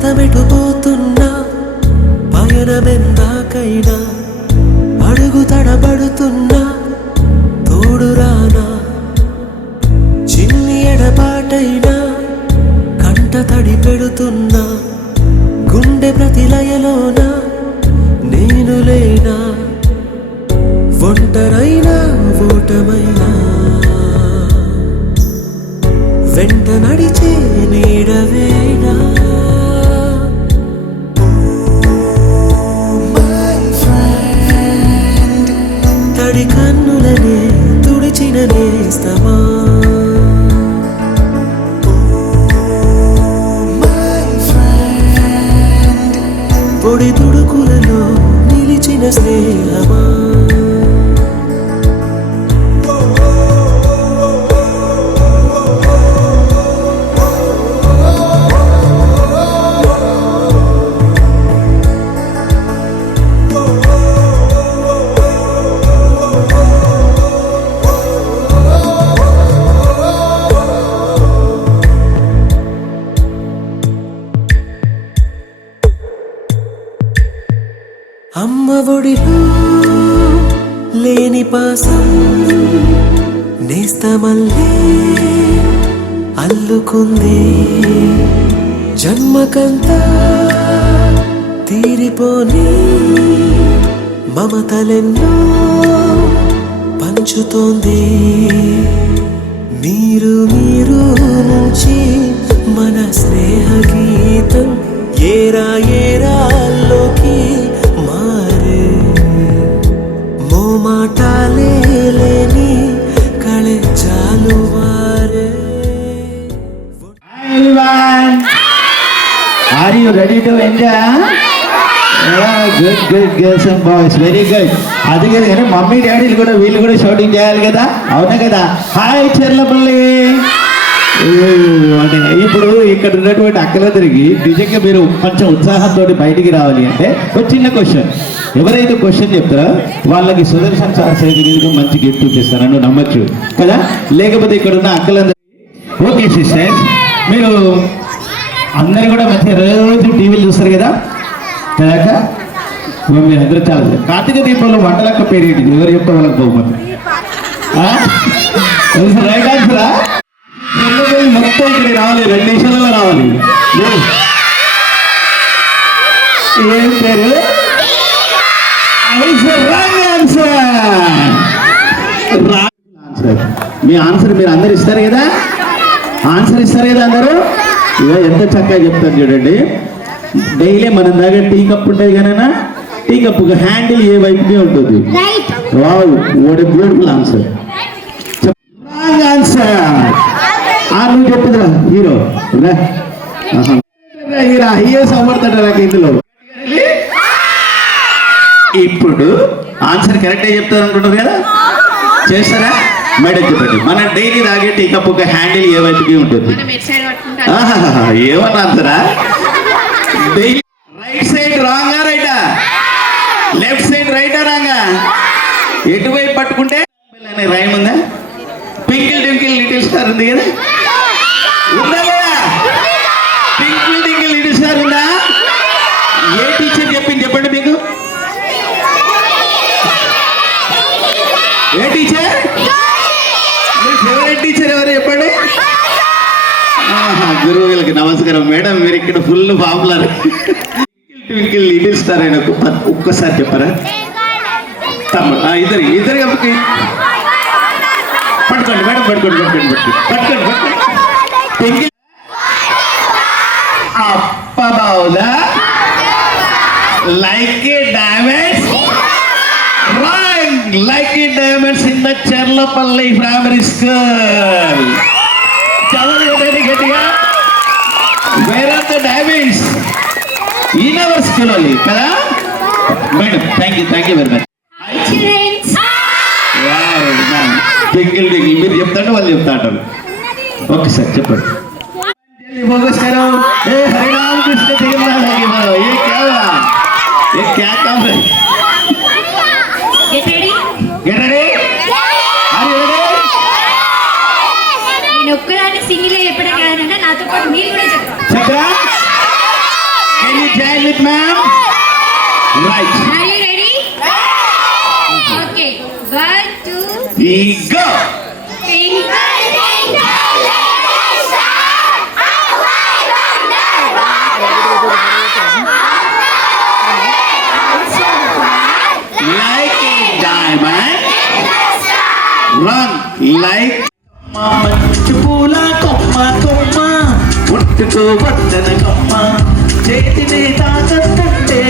పాదమెటుపోతున్నా పయనమెందాకైనా అడుగు తడబడుతున్నా తోడురానా చిన్ని ఎడబాటైనా కంట తడి పెడుతున్నా గుండె ప్రతిలయలోన నేను లేనా ఒంటరైనా ఓటమైనా వెంట నడిచే నీడవేనా తడి కన్నులనే తుడిచిన నేస్తమా పొడి తుడుకులలో నిలిచిన స్నేహమా అమ్మ ఒడిలో లేని పాసం నేస్తమల్లే అల్లుకుంది జన్మకంతా తీరిపోని మమతలెన్నో పంచుతోంది మీరు మీరు నుంచి మన స్నేహ గీతం ఏరా ఏరాల్లోకి మారే మోమాటాలే లేని కళే జాలువారే. Hi everyone, are you ready to enjoy? Yeah, good girls and boys, very good. అది కదా మమ్మీ డాడీలు కూడా వీళ్ళు కూడా షౌటింగ్ చేయాలి కదా, అవునా కదా? హాయ్ చెర్లపల్లి. అంటే ఇప్పుడు ఇక్కడ ఉన్నటువంటి అక్కలందరికీ నిజంగా మీరు కొంచెం ఉత్సాహంతో బయటికి రావాలి అంటే ఒక చిన్న క్వశ్చన్, ఎవరైతే క్వశ్చన్ చెప్తారో వాళ్ళకి సుదర్శన్ సార్ సైడ్ మీదుగా మంచి గిఫ్ట్ ఇప్పిస్తారని నమ్మచ్చు కదా. లేకపోతే ఇక్కడ ఉన్న అక్కలందరికీ ఓకే సిస్టర్స్, మీరు అందరు కూడా మంచిగా రోజు టీవీలు చూస్తారు కదా కదా, మీరు అందరూ చాలా కార్తీక దీపంలో వంటలక్క పేరు ఏంటి ఎవరు చెప్తే వాళ్ళకి పోకపోతే రైట్ ఆన్సరా? మొత్తం ఇక్కడ రావాలి, 2 నిమిషాలలో రావాలి. ఏం పేరు? Wrong answer. ఆన్సర్ మీ ఆన్సర్ మీరు అందరు ఇస్తారు కదా, ఆన్సర్ ఇస్తారు కదా అందరూ. ఇక ఎంత చక్కగా చెప్తాను చూడండి. డైలీ మనం దగ్గర టీ కప్ ఉంటుంది కానీ టీ కప్ హ్యాండిల్ ఏ వైపుకే ఉంటుంది. Wow, what a beautiful answer. Wrong answer. నువ్వు చెప్పుదురా హీరో హీరో ఐఏఎస్ అవ్వడతాడు నాకు ఇందులో. ఇప్పుడు ఆన్సర్ కరెక్టే చెప్తారు అనుకుంటారు కదా, చేస్తారా? మేడం చెప్పండి. మన డైలీ తాగే టీ కప్ ఒక హ్యాండిల్ ఏ వైపుకి ఉంటుంది? ఏమన్నా ఆన్సరా? డైలీ రైట్ సైడ్ రాంగా రైటా? లెఫ్ట్ సైడ్ రైటా రాంగా? ఎటువైపు పట్టుకుంటే రైమ్ ఉందా? ట్వింకిల్ ట్వింకిల్ లిటిల్ స్టార్ ఉంది కదా, ఉందా కదా? ట్వింకిల్ ట్వింకిల్ లిటిల్ స్టార్ ఉందా? ఏ టీచర్ చెప్పింది చెప్పండి మీకు? ఏ టీచర్? మీ ఫేవరెట్ టీచర్ ఎవరు చెప్పండి? గురువులకి నమస్కారం. మేడం మీరు ఇక్కడ full popular. Twinkle little star అయిన ఒక్కసారి చెప్పరా తమ్ముడు? ఇద్దరు ఇద్దరు పట్టుకోండి మేడం, పట్టుకోండి పట్టుకోండి పట్టుకోండి పట్టుకోండి. Twinkle up above like a diamonds. Like it diamonds in the Cherlapalli Primary School. చదవండి గట్టిగా. Where are the diamonds? In our school only, కదా madam? Thank you very much. Twinkle twinkle మీరు చెప్తాడు వాళ్ళు చెప్తా అంటారు. ఓకే సార్ చెప్పండి. Focus करो. ఏ హరిరామ్ కృష్ణ జగన్నాథ్ ये क्या हुआ? ये क्या काम है? Get ready? Get ready? Are you ready? నేను ఒక్కదాన్ని సింగిల్ గా చెప్పడం కాదన్నా, నాతో పాటు మీరు కూడా చెప్పండి. Chakra, can you join with ma'am? Right. Are you ready? Okay. 1, 2, Go. twinkle, twinkle, little star, how I wonder Like a diamond, run like మంచు పూల కొమ్మ కొమ్మ, పుట్టుకో వద్దన కొమ్మ, చేతిని తాకత్తుంటే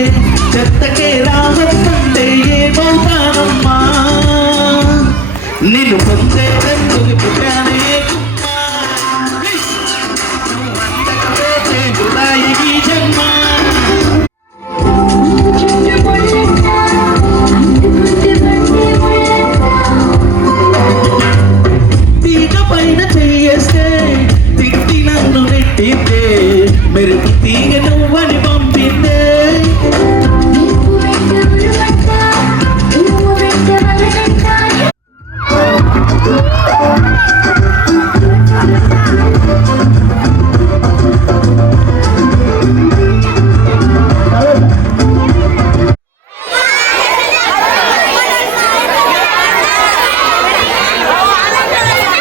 చెత్తకే రావత్తుంటే ఏమవుతానమ్మా, నిన్ను పొందే రంగులు పుట్టానే కుమ్మ, అందకపోతే వృధా ఈ జన్మ. పైన చెయ్యేస్తే తిట్టి నన్ను నెట్టితే మెరుపు తీగ నువ్వని పంపిందే.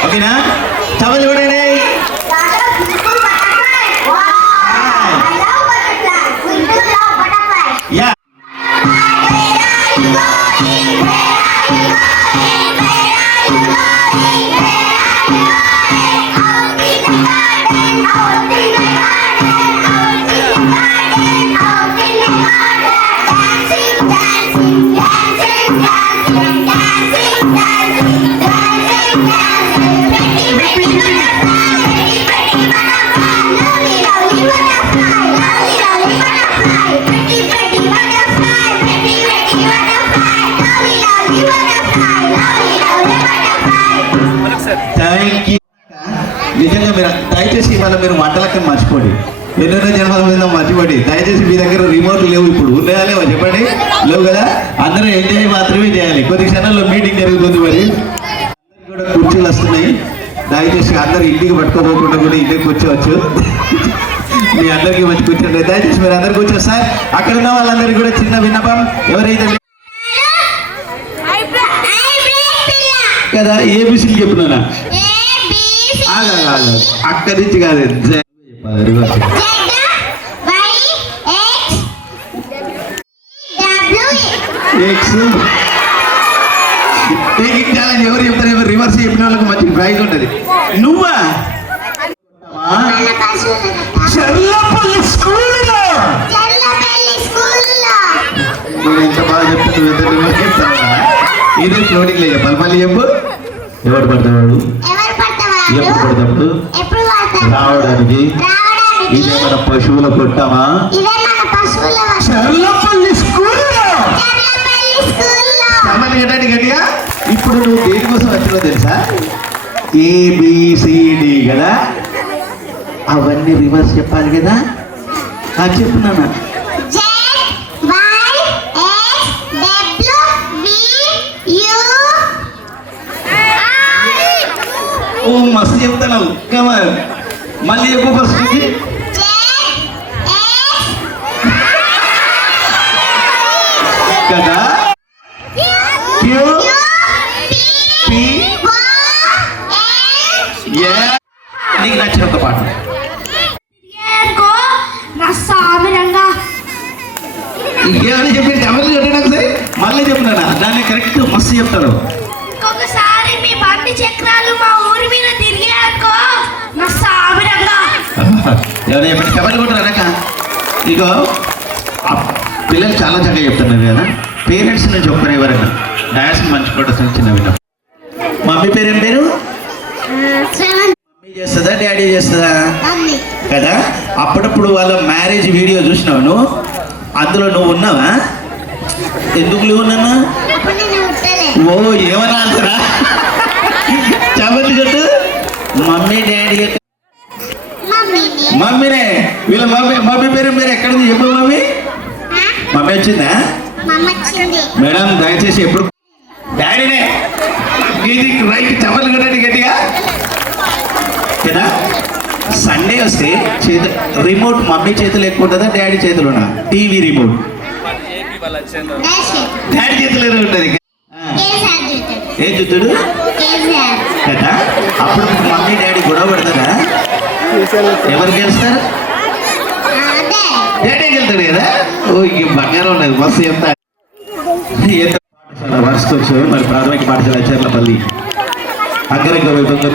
ఓకేనా? చవలు చూడండి. Yeah thank you. నిజంగా మీరు దయచేసి ఇవాళ మీరు వంటలక్కని మర్చిపోండి. ఎన్నెన్నో జన్మల మీద మర్చిపోండి. దయచేసి మీ దగ్గర రిమోట్ లేవు, ఇప్పుడు ఉన్నాయా లేవా చెప్పండి? లేవు కదా? అందరూ ఎంజాయ్ మాత్రమే చేయాలి. కొద్ది క్షణాల్లో మీటింగ్ జరుగుతుంది. మరి కూడా కుర్చీలు వస్తున్నాయి. దయచేసి అందరూ ఇంటికి పట్టుకోపోకుండా కూడా ఇంటికి కూర్చోవచ్చు. మీ అందరికీ మంచి కూర్చోండి. దయచేసి మీరు అందరు కూర్చో. సార్ అక్కడ ఉన్న వాళ్ళందరికీ కూడా చిన్న విన్నపం, ఎవరైతే కదా ఏబిసిలు చెప్పినా అక్కడి నుంచి కాదు ఎక్స్ టేకింగ్ ఛాలెంజ్ ఎవరు చెప్తారు, ఎవరు రివర్స్ చెప్పిన వాళ్ళకి మంచి ప్రైజ్ ఉంటుంది. నువ్వా చల్లపల్లి స్కూల్లో నువ్వు ఎంత బాగా చెప్తాను. ఇది ఫ్లోటింగ్ లేదు చెప్పాలి. మళ్ళీ చెప్పు. ఎవరు పడతాడు, ఎప్పుడు పడతాడు రావడానికి. ఇదే మన పశువుల కొట్టమా. చల్లపల్లి స్కూల్లో సమన్వయానికి గట్టిగా. ఇప్పుడు నువ్వు దేనికోసం వచ్చినావు తెలుసా? ఏబిసిడి కదా, అవన్నీ రివర్స్ చెప్పాలి కదా. అది చెప్తున్నాను. ఓ మస్తు చెప్తాను. కమన్ మళ్ళీ చెప్పు ఫస్ట్ నుంచి. కదా క్యూ పి నీకు నచ్చిన ఒక పాట ఇంకేమని చెప్పి ఎవరు చెప్పినాక సరే మళ్ళీ చెప్పినా దాన్ని కరెక్ట్ మస్తు చెప్తాడు. ఇంకొకసారి మీ బండి చక్రాలు మా ఊరి మీద తిరిగాకో నా సామిరంగా. ఎవరు చెప్పండి కబడ్డీ కొట్టారనక. ఇగో పిల్లలు చాలా చక్కగా చెప్తున్నారు కదా. పేరెంట్స్ నుంచి ఒక్కరు ఎవరైనా డాన్స్ మంచి కొట్ట చిన్న విన్నా. మమ్మీ పేరు ఏం పేరు? మమ్మీ చేస్తుందా డాడీ చేస్తుందా కదా. అప్పుడప్పుడు వాళ్ళ మ్యారేజ్ వీడియో చూసినావు నువ్వు, అందులో నువ్వు ఉన్నావా? ఎందుకు లేవు నాన్న? ఓ ఏమన్నా అంటారా? చెప్పండి కొట్టు. మమ్మీ డాడీ మమ్మీనే. వీళ్ళ మమ్మీ పేరు మీరు ఎక్కడిది చెప్పు. మమ్మీ మమ్మీ వచ్చిందా? మేడం దయచేసి ఎప్పుడు డాడీనే. ఇది రైట్ చెప్పలు కొట్టండి గట్టిగా కదా. సండే వస్తే రిమోట్ మమ్మీ చేతులు ఎక్కువ ఉంటుందా డాడీ చేతులున్నా? టీవీ రిమోట్ డాడీ చేతులు ఉంటుంది. ఏం చూస్తాడు కదా. అప్పుడు మమ్మీ డాడీ గొడవ పడతారా? ఎవరు గెలుస్తారు? డాడీ గెలుతాడు కదా. ఓ ఇంక బంగారం ఉన్నది మస్తు చెప్తా. పాఠశాల వార్షికోత్సవం మరి ప్రాథమిక పాఠశాల చర్లపల్లి అంగరంగ వైభవంగా.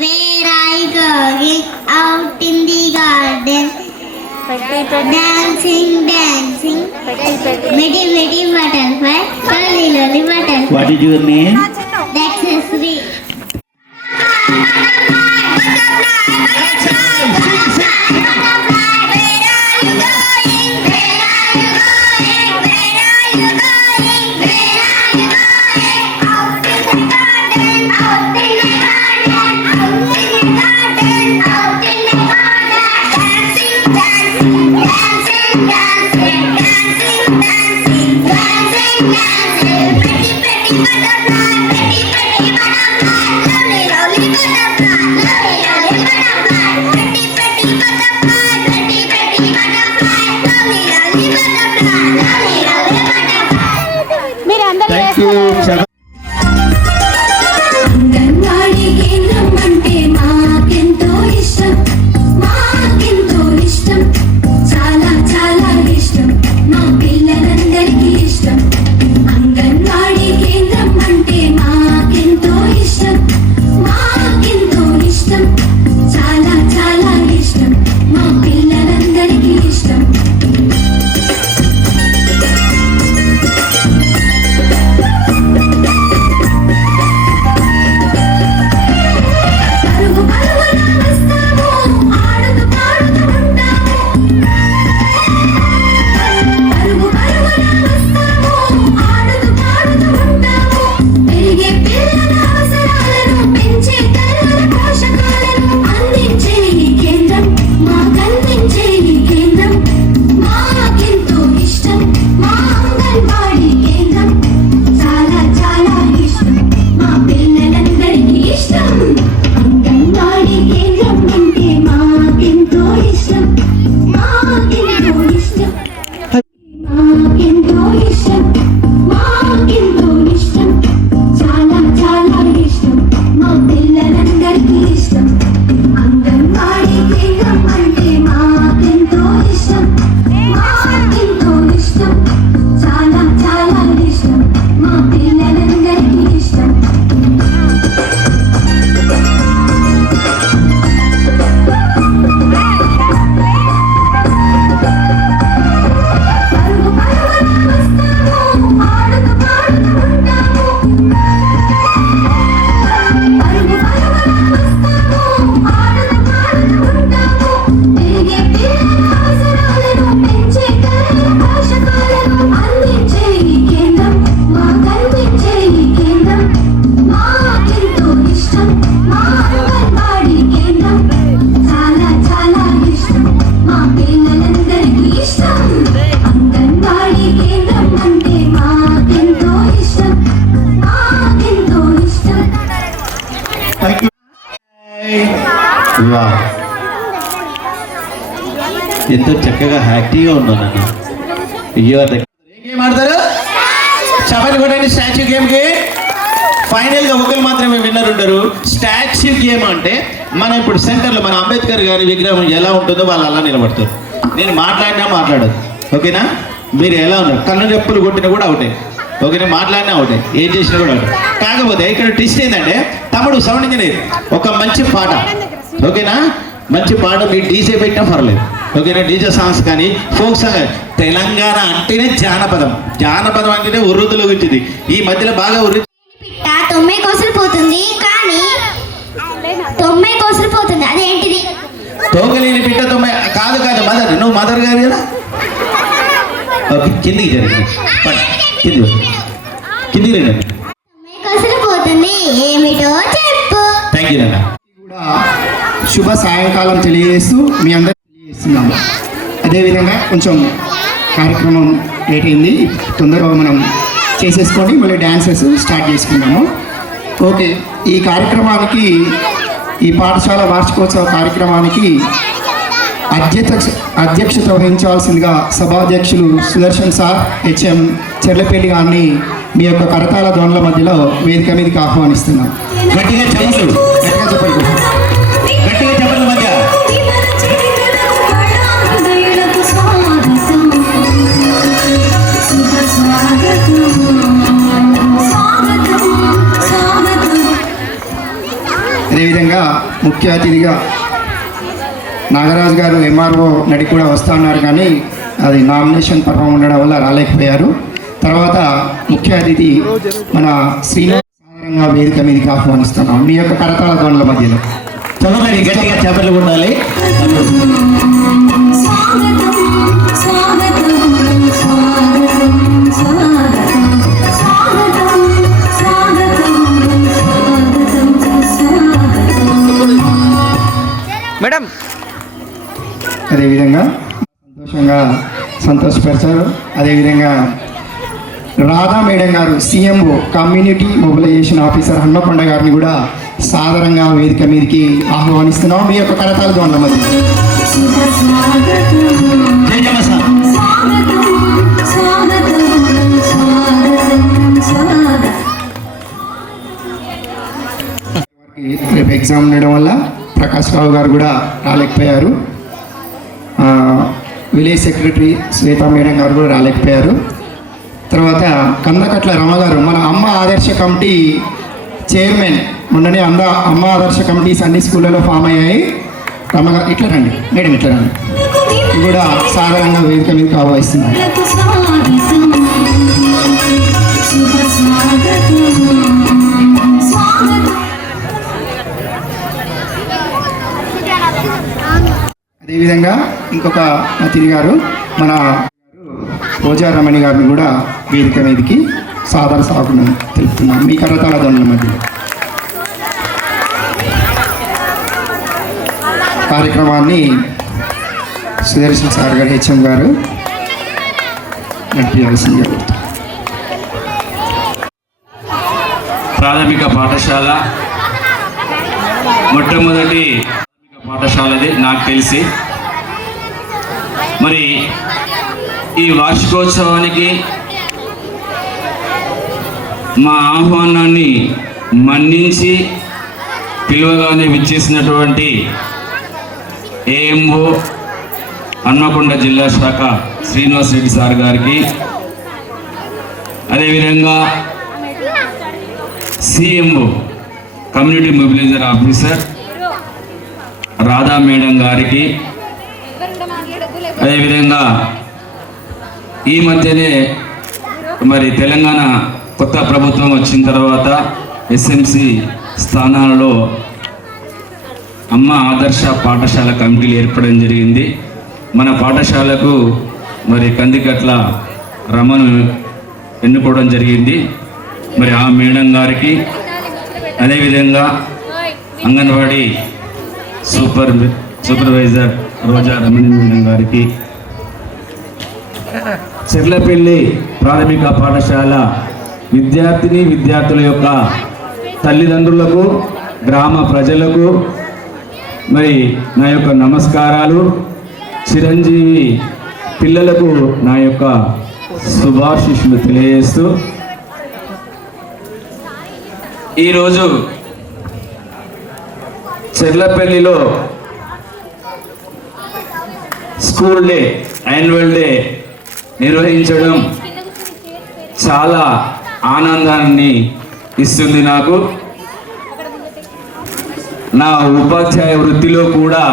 Where I going out in the garden, dancing, dancing, many, many butterfly, lolly, lolly butterfly. What is your name? That's a three. Thank you. Anganwadi కేంద్రం అంటే మాకెంతో ఇష్టం, మాకెంతో ఇష్టం, చాలా వావ్, ఎంతో చక్కగా హ్యాపీగా ఉన్నాను అన్న. అయ్యో ఏం గేమ్ ఆడతారు? చపతి కొట్టండి స్టాచ్యూ గేమ్కి. ఫైనల్గా ఒకరు మాత్రమే విన్నర్ ఉంటారు. స్టాచ్యూ గేమ్ అంటే మనం ఇప్పుడు సెంటర్లో మన అంబేద్కర్ గారి విగ్రహం ఎలా ఉంటుందో వాళ్ళు అలా నిలబడతారు. నేను మాట్లాడదు, ఓకేనా? మీరు ఎలా ఉన్నారు, కన్ను చెప్పులు కొట్టినా కూడా అవుతాయి, ఓకేనా? మాట్లాడినా అవుతాయి, ఏం చేసినా కూడా అవుతాయి. కాకపోతే ఇక్కడ ట్విస్ట్ ఏంటంటే తమ్ముడు సౌండ్ ఇంజనీర్ ఒక మంచి పాట, ఓకేనా? మంచి పాట మీరు డీజే పెట్టినా పర్లేదు, ఓకేనా? డీజే సాంగ్స్ కానీ ఫోక్ సాంగ్. తెలంగాణ అంటేనే జానపదం అంటేనే ఉర్రుతులోకి వచ్చింది. ఈ మధ్యలో బాగా పిట్ట 9 కోసలు పోతుంది కానీ 9 కోసలు పోతుంది, అదేంటిది? తోకలేని పిట్ట 9 కాదు మదర్, నువ్వు మదర్ గారు కదా. ఓకే, కిందికి జరిగింది, కిందికి రండి. 9 కోసలు పోతుంది, ఏమిటో చెప్పు. థ్యాంక్ యూ అన్న. కూడా శుభ సాయంకాలం తెలియజేస్తూ మీ అందరికీ తెలియజేస్తున్నాము. అదేవిధంగా కొంచెం కార్యక్రమం లేట్ అయింది, తొందరగా మనం చేసేసుకొని మళ్ళీ డ్యాన్సెస్ స్టార్ట్ చేసుకుందాము. ఓకే, ఈ కార్యక్రమానికి, ఈ పాఠశాల వార్షికోత్సవ కార్యక్రమానికి అధ్యక్షత వహించాల్సిందిగా సభాధ్యక్షులు సుదర్శన్ సార్, హెచ్ఎం చెర్లపల్లి గారిని మీ యొక్క కరతాళ ధ్వనుల మధ్యలో వేదిక మీదకి ఆహ్వానిస్తున్నాం. గట్టిగా చెప్పండి, గట్టిగా చెప్పండి మధ్య. అదేవిధంగా ముఖ్య అతిథిగా నాగరాజు గారు ఎంఆర్ఓ నడి కూడా వస్తా ఉన్నారు, కానీ అది నామినేషన్ పర్వం ఉండడం వల్ల రాలేకపోయారు. తర్వాత ముఖ్య అతిథి మన శ్రీనివాస్ సాధారణంగా వేదిక మీదకి ఆహ్వానిస్తున్నాం మీ యొక్క కరతాళ ధ్వనుల మధ్యలో. చదవండి, గట్టిగా చేపలు ఉండాలి. మేడం అదేవిధంగా సంతోషపరిచారు. అదేవిధంగా రాధా మేడం గారు, CMO community mobilization officer Hanamkonda గారిని కూడా సాధారణంగా వేదిక మీదకి ఆహ్వానిస్తున్నాం మీ యొక్క కరతాళ ధ్వనుల మధ్య. రేపు ఎగ్జామ్ ఉండడం వల్ల ప్రకాష్ రావు గారు కూడా రాలేకపోయారు. విలేజ్ సెక్రటరీ శ్వేతా మేడం గారు కూడా రాలేకపోయారు. తర్వాత కందకట్ల రమ గారు, మన అమ్మ ఆదర్శ కమిటీ చైర్మన్. మొన్ననే అమ్మ ఆదర్శ కమిటీస్ అన్ని స్కూళ్ళలో ఫామ్ అయ్యాయి. రమ గారు ఇట్లా రండి మేడం, ఇట్లా రండి. ఇది కూడా సాధారణంగా వేదిక మీదకి ఆహ్వానిస్తున్నారు. అదేవిధంగా ఇంకొక అతిథి గారు మన రోజా రమణి గారిని కూడా వేదిక మీదకి సాదర సాగును తెలుపుతున్నాం మీ కరతాళ ధ్వనుల మధ్య. కార్యక్రమాన్ని సుదర్శన్ సార్ గారు, హెచ్ఎం గారు నడిపించాల్సిందిగా కోరుతున్నాం. ప్రాథమిక పాఠశాల మొట్టమొదటి పాఠశాలది నాకు తెలిసి. మరి ఈ వార్షికోత్సవానికి మా ఆహ్వానాన్ని మన్నించి పిలువగానే విచ్చేసినటువంటి ఏఎంఓ హన్మకొండ జిల్లా శాఖ శ్రీనివాస్ రెడ్డి సార్ గారికి, అదేవిధంగా CMO community mobiliser officer Radha madam గారికి, అదేవిధంగా ఈ మధ్యనే మరి తెలంగాణ కొత్త ప్రభుత్వం వచ్చిన తర్వాత ఎస్ఎంసి స్థానాలలో అమ్మ ఆదర్శ పాఠశాల కమిటీలు ఏర్పడడం జరిగింది. మన పాఠశాలకు మరి కందికట్ల రమను ఎన్నుకోవడం జరిగింది. మరి ఆ మేడం గారికి, అదేవిధంగా అంగన్వాడీ సూపర్వైజర్ రోజా రమణి మేడం గారికి, చెర్లపల్లి ప్రాథమిక పాఠశాల విద్యార్థుల యొక్క తల్లిదండ్రులకు, గ్రామ ప్రజలకు, మరి నా యొక్క నమస్కారాలు. చిరంజీవి పిల్లలకు నా యొక్క శుభాశీస్సులు తెలియజేస్తూ ఈరోజు చెర్లపల్లిలో స్కూల్ డే, యాన్యువల్ డే నిర్వహించడం చాలా ఆనందాన్ని ఇస్తుంది నాకు. నా ఉపాధ్యాయ వృత్తిలో కూడా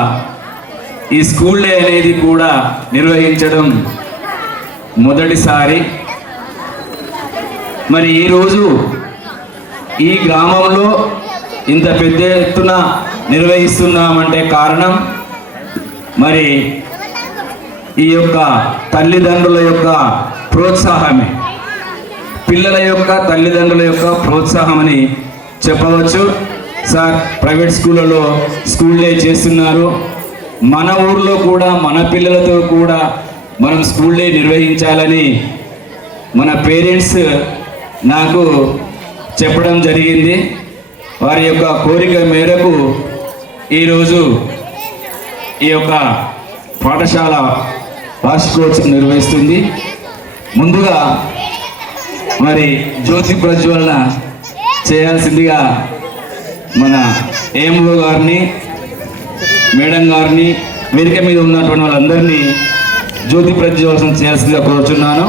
ఈ స్కూల్ డే అనేది కూడా నిర్వహించడం మొదటిసారి. మరి ఈరోజు ఈ గ్రామంలో ఇంత పెద్ద ఎత్తున నిర్వహిస్తున్నామంటే కారణం మరి ఈ యొక్క తల్లిదండ్రుల యొక్క ప్రోత్సాహమే, పిల్లల యొక్క తల్లిదండ్రుల యొక్క ప్రోత్సాహమని చెప్పవచ్చు. సార్ ప్రైవేట్ స్కూళ్ళలో స్కూల్ డే చేస్తున్నారు, మన ఊర్లో కూడా మన పిల్లలతో కూడా మనం స్కూల్ డే నిర్వహించాలని మన పేరెంట్స్ నాకు చెప్పడం జరిగింది. వారి యొక్క కోరిక మేరకు ఈరోజు ఈ యొక్క పాఠశాల వార్షికోత్సవం నిర్వహిస్తుంది. ముందుగా మరి జ్యోతి ప్రజ్వలన చేయాల్సిందిగా మన ఏఎంఓ గారిని, మేడం గారిని, వేదిక మీద ఉన్నటువంటి వాళ్ళందరినీ జ్యోతి ప్రజ్వలన చేయాల్సిందిగా కోరుచున్నాను.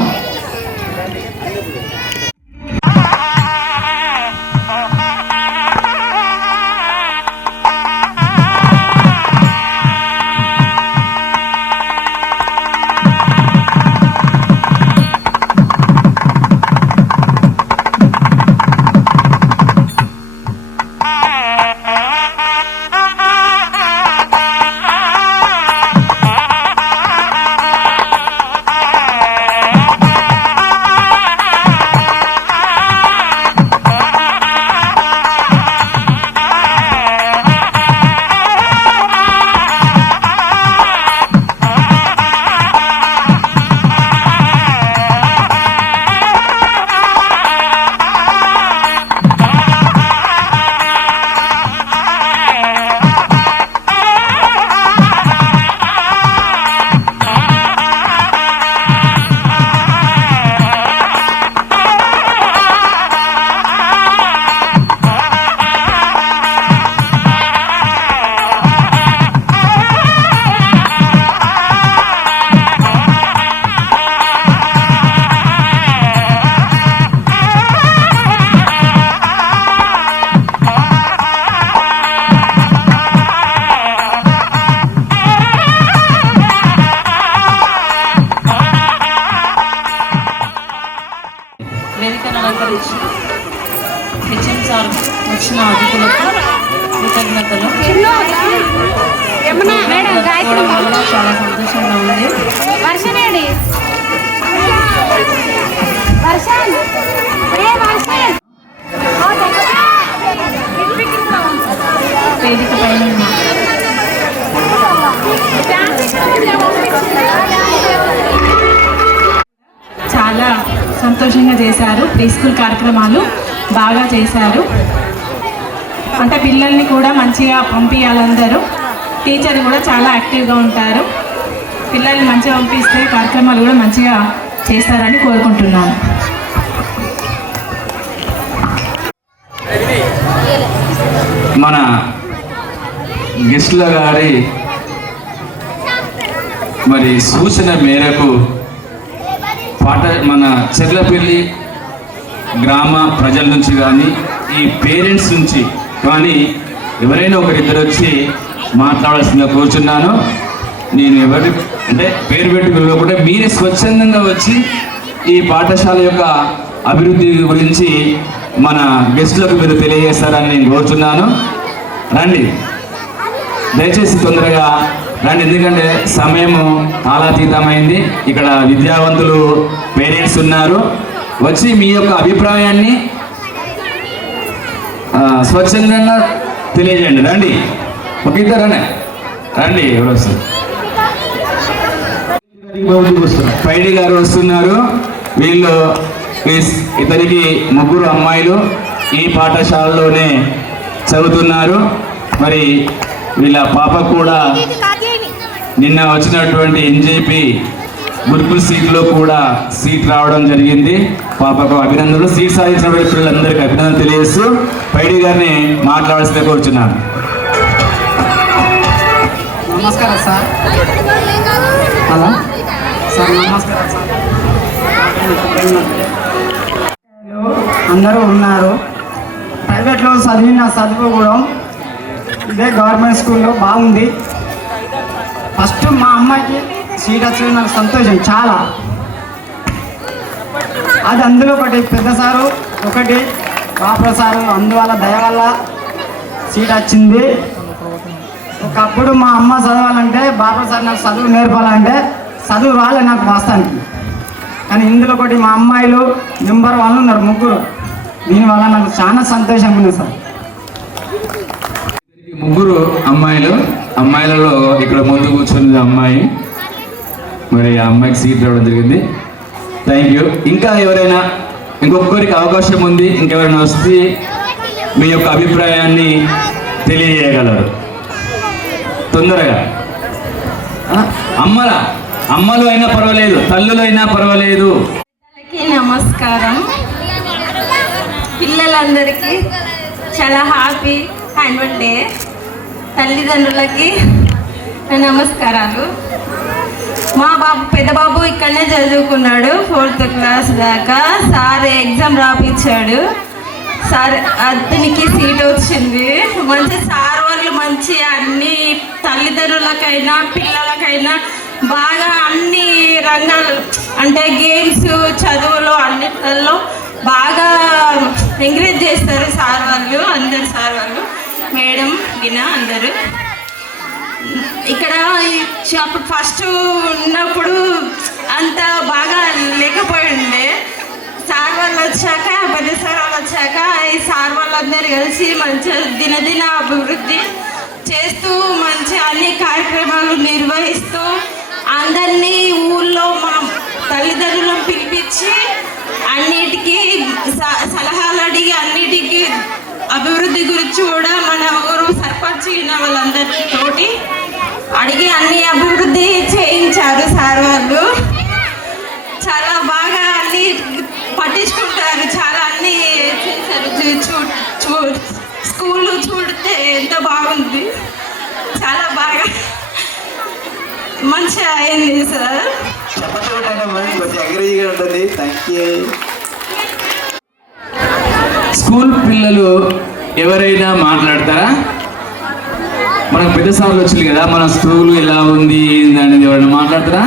వేదికను అలంకరించి హెచ్ఎం సార్ వచ్చిన అతిథులకు కృతజ్ఞతలు. జరుపుకోవడం వల్ల చాలా సంతోషంగా ఉంది. వేదిక పైన చాలా సంతోషంగా చేశారు. ప్రీ స్కూల్ కార్యక్రమాలు బాగా చేశారు. అంటే పిల్లల్ని కూడా మంచిగా పంపించాలందరూ. టీచర్ కూడా చాలా యాక్టివ్గా ఉంటారు. పిల్లల్ని మంచిగా పంపిస్తే కార్యక్రమాలు కూడా మంచిగా చేస్తారని కోరుకుంటున్నాను. మన గెస్ట్ల గారి మరి సూచన మేరకు మన చెర్లపల్లి గ్రామ ప్రజల నుంచి కానీ ఈ పేరెంట్స్ నుంచి కానీ ఎవరైనా ఒకరిద్దరు వచ్చి మాట్లాడాల్సిందిగా కూర్చున్నాను. నేను ఎవరి అంటే పేరు పెట్టి పిలవకుండా మీరే స్వచ్ఛందంగా వచ్చి ఈ పాఠశాల యొక్క అభివృద్ధి గురించి మన గెస్టులకు మీరు తెలియజేస్తారని నేను కోరుచున్నాను. రండి, దయచేసి తొందరగా రండి, ఎందుకంటే సమయము కాలాతీతమైంది. ఇక్కడ విద్యావంతులు పేరెంట్స్ ఉన్నారు. వచ్చి మీ యొక్క అభిప్రాయాన్ని స్వచ్ఛందంగా తెలియజేయండి. రండి, ఒక ఇద్దరు రండి. ఎవరు వస్తారు? పైడి గారు వస్తున్నారు. వీళ్ళు ఇతనికి ముగ్గురు అమ్మాయిలు ఈ పాఠశాలలోనే చదువుతున్నారు. మరి వీళ్ళ పాప కూడా నిన్న వచ్చినటువంటి ఎన్జేపీ గురుకుల్ సీట్లో కూడా సీట్ రావడం జరిగింది. పాపకు అభినందనలు. సీట్ సాధించినటువంటి పిల్లలందరికీ అభినందనలు తెలియజేస్తూ పైడి గారిని మాట్లాడాల్సిందే కోరుచున్నాను. నమస్కారం సార్. హలో సార్, నమస్కారం సార్. అందరూ ఉన్నారు. ప్రైవేట్లో చదివిన చదువు కూడా ఇదే గవర్నమెంట్ స్కూల్లో బాగుంది. ఫస్ట్ మా అమ్మాయికి సీట్ వచ్చింది, నాకు సంతోషం చాలా. అది అందులో ఒకటి పెద్ద సారు, ఒకటి బాపుల సారు, అందువల్ల దయ వల్ల సీట్ వచ్చింది. ఒకప్పుడు మా అమ్మ చదవాలంటే బాపుల సార్ నాకు చదువు నేర్పాలంటే చదువు రాలే నాకు వాస్తవానికి. కానీ ఇందులో ఒకటి మా అమ్మాయిలు నెంబర్ 1 ఉన్నారు, ముగ్గురు. దీనివల్ల నాకు చాలా సంతోషంగా ఉంది సార్. ముగ్గురు అమ్మాయిలలో ఇక్కడ ముందు కూర్చున్నది అమ్మాయి. మరి ఆ అమ్మాయికి సీట్ రావడం జరిగింది. Thank you. ఇంకా ఎవరైనా, ఇంకొకరికి అవకాశం ఉంది, ఇంకెవరైనా వస్తే మీ యొక్క అభిప్రాయాన్ని తెలియజేయగలరు తొందరగా. అమ్మలు అయినా పర్వాలేదు, తల్లులు అయినా పర్వాలేదు. నమస్కారం. పిల్లలందరికీ చాలా హ్యాపీ యాన్యువల్ డే. తల్లిదండ్రులకి నమస్కారాలు. మా బాబు, పెద్ద బాబు ఇక్కడనే చదువుకున్నాడు 4th క్లాస్ దాకా. సార్ ఎగ్జామ్ రాపించాడు. సార్ అతనికి సీట్ వచ్చింది. మంచి సార్ వాళ్ళు మంచి అన్ని తల్లిదండ్రులకైనా పిల్లలకైనా బాగా అన్ని రంగాలు అంటే గేమ్స్, చదువులు అన్నిటిలో బాగా ఎంకరేజ్ చేస్తారు సార్ వాళ్ళు. అందరు సార్ వాళ్ళు, మేడం గిన అందరూ. ఇక్కడ అప్పుడు ఫస్ట్ ఉన్నప్పుడు అంత బాగా లేకపోయి ఉండే. సార్ వాళ్ళు వచ్చాక, పెద్ద సార్ వాళ్ళు వచ్చాక ఈ సార్ వాళ్ళందరూ కలిసి మంచిగా దినదిన అభివృద్ధి చేస్తూ మంచి అన్ని కార్యక్రమాలు నిర్వహిస్తూ అందరినీ ఊళ్ళో మా తల్లిదండ్రులను పిలిపించి అన్నిటికీ సలహాలు అడిగి అన్నిటికీ అభివృద్ధి గురించి కూడా మన ఊరు సర్పంచ్ వాళ్ళందరితోటి అడిగి అన్ని అభివృద్ధి చేయించారు సార్ వాళ్ళు. చాలా బాగా అన్ని పట్టించుకుంటారు, చాలా అన్ని చేశారు. స్కూల్ చూడితే ఎంత బాగుంది, చాలా బాగా మంచిగా అయింది సార్. స్కూల్ పిల్లలు ఎవరైనా మాట్లాడతారా? మనకు పెద్ద సార్లు వచ్చింది కదా, మన స్కూల్ ఎలా ఉంది అనేది ఎవరైనా మాట్లాడతారా?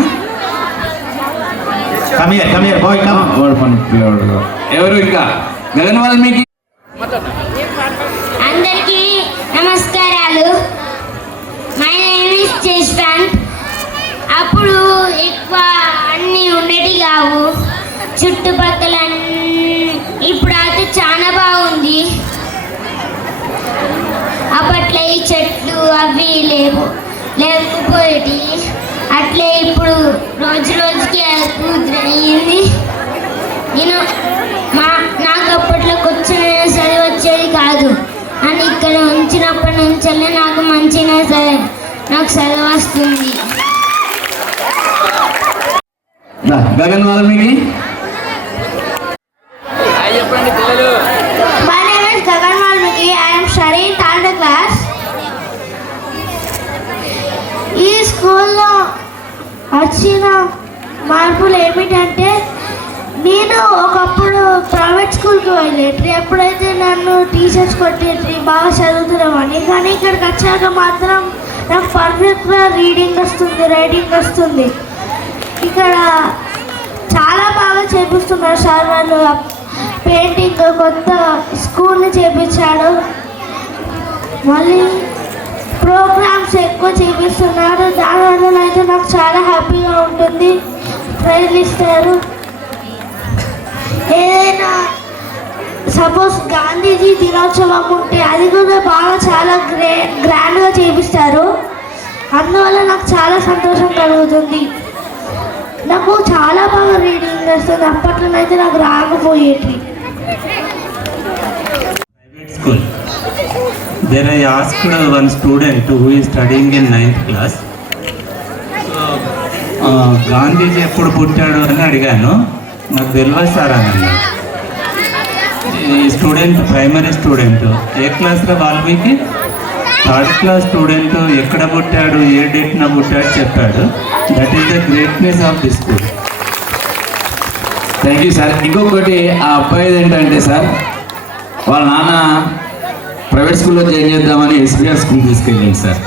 ఎవరు ఇంకా? గగన్ వాల్మీకి. అందరికీ నమస్కారాలు. My name is Jaswanth. అప్పుడు ఎక్కువ అన్నీ ఉండేవి కావు చుట్టుపక్కల. ఇప్పుడు అయితే చాలా బాగుంది. అప్పట్లో ఈ చెట్లు అవి లేకపోయేటి. అట్లే ఇప్పుడు రోజు రోజుకి అభివృద్ధి అయ్యింది. నాకు అప్పట్లో కొంచెం చదివి వచ్చేది కాదు. అని ఇక్కడ ఉంచినప్పటి నుంచి నాకు మంచిగా నాకు చదువు వస్తుంది. Gagan Valmiki. My name is Gagan Valmiki. I am studying 3rd class. ఈ స్కూల్లో వచ్చిన మార్పులు ఏమిటంటే, నేను ఒకప్పుడు ప్రైవేట్ స్కూల్కి వెళ్ళేది. ఎప్పుడైతే నన్ను టీచర్స్ కొట్టేది బాగా చదువుతున్నామని. కానీ ఇక్కడికి వచ్చాక మాత్రం నాకు పర్ఫెక్ట్గా రీడింగ్ వస్తుంది, రైటింగ్ వస్తుంది. ఇక్కడ చాలా బాగా చేపిస్తున్నారు సార్ వాళ్ళు. పెయింటింగ్ కొత్త స్కూల్ని చేపించాడు. మళ్ళీ ప్రోగ్రామ్స్ ఎక్కువ చేపిస్తున్నారు. దానివల్ల అయితే నాకు చాలా హ్యాపీగా ఉంటుంది. ప్రైజ్లు ఇస్తారు. ఏదైనా సపోజ్ గాంధీజీ దినోత్సవం ఉంటే అది కూడా బాగా చాలా గ్రాండ్గా చేపిస్తారు. అందువల్ల నాకు చాలా సంతోషం కలుగుతుంది. నాకు చాలా బాగా రీడింగ్ వస్తుంది. అప్పట్లోనైతే నాకు రాకపోయేది. School Then I asked one student who is studying in 9th class. Gandhiji ఎప్పుడు పుట్టాడు అని అడిగాను. నాకు తెలియదు సార్ అని అన్నాడు. ఈ స్టూడెంట్ ప్రైమరీ స్టూడెంట్ ఏ క్లాస్లో వాల్మీకి 3rd క్లాస్ స్టూడెంట్ ఎక్కడ పుట్టాడు ఏ డేట్న పుట్టాడు చెప్పాడు. That is the greatness of the school. Thank you sir. ఇంకొకటి ఆ అబ్బాయిది ఏంటంటే సార్, వాళ్ళ నాన్న ప్రైవేట్ స్కూల్లో జాయిన్ చేద్దామని ఎస్బీఆర్ స్కూల్ తీసుకెళ్ళింది సార్.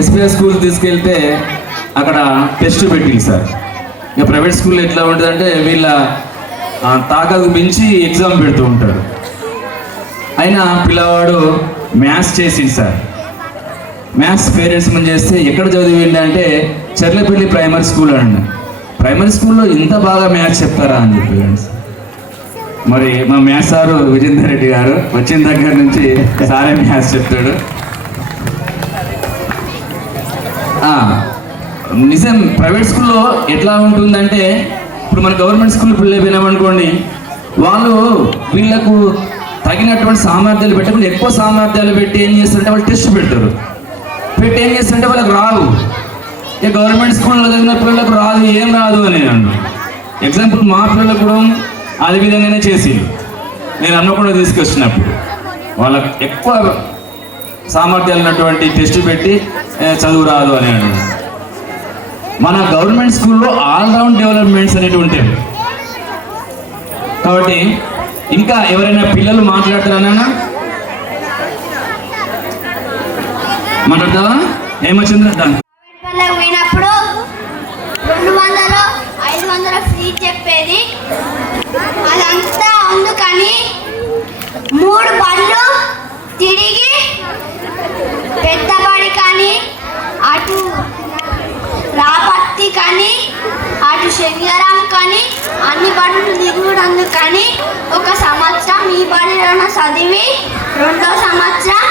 ఎస్బీఆర్ స్కూల్ తీసుకెళ్తే అక్కడ టెస్ట్ పెట్టింది సార్. ఇక ప్రైవేట్ స్కూల్లో ఎట్లా ఉంటుందంటే వీళ్ళ తాకకు మించి ఎగ్జామ్ పెడుతూ ఉంటారు. అయినా పిల్లవాడు మ్యాథ్స్ చేసింది సార్. మ్యాథ్స్ పేరెంట్స్ ముందు చేస్తే ఎక్కడ చదివింది అంటే చెర్లపల్లి ప్రైమరీ స్కూల్ అండి. ప్రైమరీ స్కూల్లో ఇంత బాగా మ్యాథ్స్ చెప్తారా అని చెప్పి పేరెంట్స్. మరి మా మ్యాథ్స్ సారు విజేందర్ రెడ్డి గారు వచ్చిన దగ్గర నుంచి సారే మ్యాథ్స్ చెప్తాడు. నిజం, ప్రైవేట్ స్కూల్లో ఎట్లా ఉంటుందంటే ఇప్పుడు మన గవర్నమెంట్ స్కూల్ పిల్లలు వినామనుకోండి, వాళ్ళు వీళ్ళకు తగినటువంటి సామర్థ్యాలు పెట్టకుండా ఎక్కువ సామర్థ్యాలు పెట్టి ఏం చేస్తారంటే వాళ్ళు టెస్ట్ పెడతారు. పెట్టి ఏం చేస్తారంటే వాళ్ళకి రాదు. ఇక గవర్నమెంట్ స్కూల్లో చదివిన పిల్లలకు రాదు, ఏం రాదు అని అన్నాడు. ఎగ్జాంపుల్ మా పిల్లలకు కూడా అదే విధంగానే చేసి నేను అన్నకుండా తీసుకొచ్చినప్పుడు వాళ్ళకి ఎక్కువ సామర్థ్యాలు ఉన్నటువంటి టెస్ట్ పెట్టి చదువు రాదు అని అన్నాడు. మన గవర్నమెంట్ స్కూల్లో ఆల్రౌండ్ డెవలప్మెంట్స్ అనేవి ఉంటాయి. కాబట్టి ఇంకా ఎవరైనా పిల్లలు మాట్లాడతారా? మాట్లాడతావా హేమచంద్ర? పోయినప్పుడు 200 500 ఫీ చెప్పేది. అదంతా అందుకని 3 బళ్ళు తిరిగి పెద్దబడి కానీ అటు రాపత్తి కానీ అటు శనివారం కానీ అన్ని బడులు దిగుడందుకు కానీ 1 సంవత్సరం ఈ బడిలో చదివి 2వ సంవత్సరం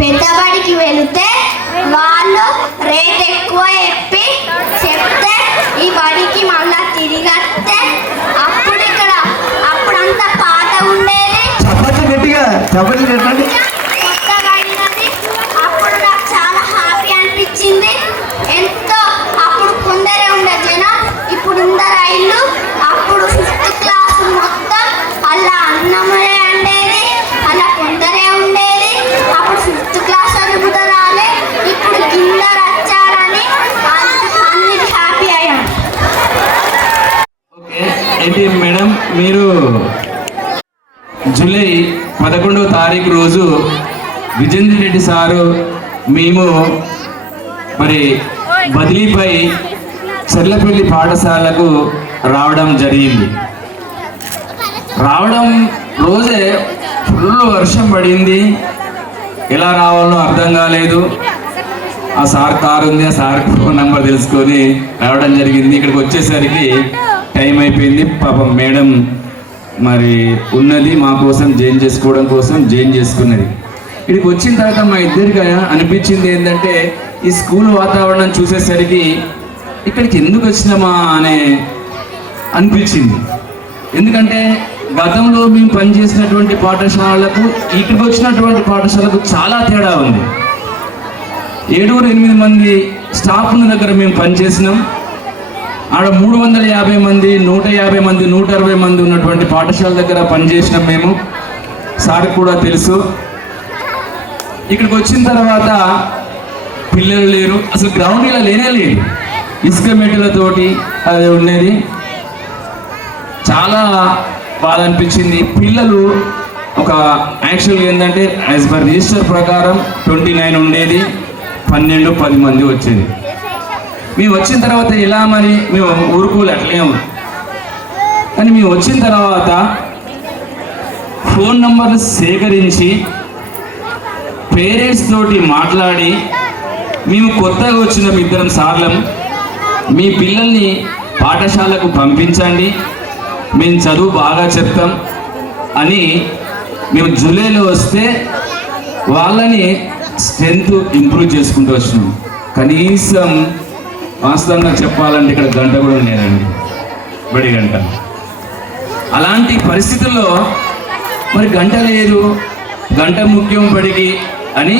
పెద్దబడికి వెళితే వాళ్ళు రేట్ ఎక్కువ చెప్తే ఈ బడికి మళ్ళా తిరిగి వస్తే అప్పుడంతా పాత ఉండేది, కొత్తగా అయినది. అప్పుడు నాకు చాలా హ్యాపీ అనిపించింది. ఎంతో అప్పుడు కొందరే ఉండే జనం, ఇప్పుడు ఉందరు ఇల్లు. అప్పుడు 5th క్లాస్ మొత్తం అలా అన్నమే ఉండేది, అలా కొందరే ఉండేది. అప్పుడు 5th క్లాస్ అనుకుంటా రాలే, ఇప్పుడు కిందరు వచ్చారని అన్నిటి హ్యాపీ అయ్యాను. ఓకే, ఏంటి మేడం, మీరు జూలై 11వ తారీఖు రోజు విజేందర్ రెడ్డి సారు మేము మరి బదిలీపై చెర్లపల్లి పాఠశాలకు రావడం జరిగింది. రావడం రోజే ఫుల్ వర్షం పడింది. ఎలా రావాలో అర్థం కాలేదు. ఆ సార్ కారు ఉంది, ఆ సార్ ఫోన్ నెంబర్ తెలుసుకొని రావడం జరిగింది. ఇక్కడికి వచ్చేసరికి టైం అయిపోయింది. పాపం మేడం మరి ఉన్నది మా కోసం జాయిన్ చేసుకోవడం కోసం జాయిన్ చేసుకున్నది. ఇక్కడికి వచ్చిన తర్వాత మా ఇద్దరికి అనిపించింది ఏంటంటే ఈ స్కూల్ వాతావరణం చూసేసరికి ఇక్కడికి ఎందుకు వచ్చినామా అనే అనిపించింది. ఎందుకంటే గతంలో మేము పనిచేసినటువంటి పాఠశాలలకు ఇక్కడికి వచ్చినటువంటి పాఠశాలకు చాలా తేడా ఉంది. 7-8 మంది స్టాఫ్ ఉన్న దగ్గర మేము పనిచేసినాం. ఆడ 350 మంది 150 మంది 160 మంది ఉన్నటువంటి పాఠశాల దగ్గర పనిచేసినాం మేము. సార్ కూడా తెలుసు. ఇక్కడికి వచ్చిన తర్వాత పిల్లలు లేరు, అసలు గ్రౌండ్ ఇలా లేనే లేదు, ఇసుక మెట్లతోటి అది ఉండేది. చాలా బాధ అనిపించింది. పిల్లలు ఒక యాక్చువల్గా ఏంటంటే యాజ్ పర్ రిజిస్టర్ ప్రకారం 29 ఉండేది, 12-10 మంది వచ్చేది. మేము వచ్చిన తర్వాత ఎలా మరి మేము ఊరుకోలే అట్లేము. కానీ మేము వచ్చిన తర్వాత ఫోన్ నంబర్లు సేకరించి పేరెంట్స్ తోటి మాట్లాడి మేము కొత్తగా వచ్చిన 2 సార్లం మీ పిల్లల్ని పాఠశాలకు పంపించండి, మేము చదువు బాగా చెప్తాం అని మేము జూలైలో వస్తే వాళ్ళని స్ట్రెంత్ ఇంప్రూవ్ చేసుకుంటూ వచ్చినాం. కనీసం వాస్తవంగా చెప్పాలంటే ఇక్కడ గంట కూడా లేదండి, బడి గంట. అలాంటి పరిస్థితుల్లో మరి గంట లేదు, గంట ముఖ్యం బడికి అని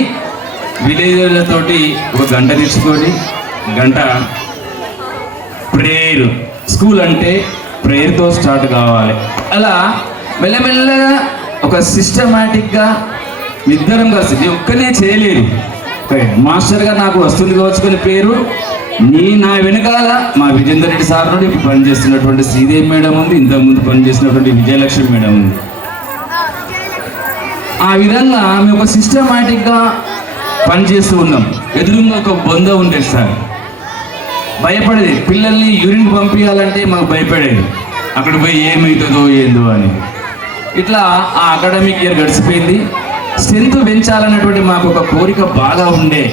విలేజ్లతోటి ఒక గంట తెచ్చుకొని గంట ప్రేయర్, స్కూల్ అంటే ప్రేయర్తో స్టార్ట్ కావాలి. అలా మెల్లమెల్లగా ఒక సిస్టమాటిక్గా ఇద్దరం కలిసి, నేను ఒక్కనే చేయలేదు, మాస్టర్గా నాకు వస్తుంది కావచ్చుకునే పేరు నా వెనకాల మా విజేందర్ రెడ్డి సార్ నుండి ఇప్పుడు పనిచేస్తున్నటువంటి శ్రీదేవి మేడం ఉంది, ఇంతకుముందు పనిచేసినటువంటి విజయలక్ష్మి మేడం ఉంది. ఆ విధంగా మేము ఒక సిస్టమాటిక్గా పనిచేస్తూ ఉన్నాం. ఎదురుగా ఒక బొంద ఉండేది సార్, భయపడేది. పిల్లల్ని యూరిన్ పంపించాలంటే మాకు భయపడేది, అక్కడ పోయి ఏమవుతుందో ఏందో అని. ఇట్లా ఆ అకాడమిక్ ఇయర్ గడిచిపోయింది. స్ట్రెంత్ పెంచాలన్నటువంటి మాకు ఒక కోరిక బాగా ఉండే.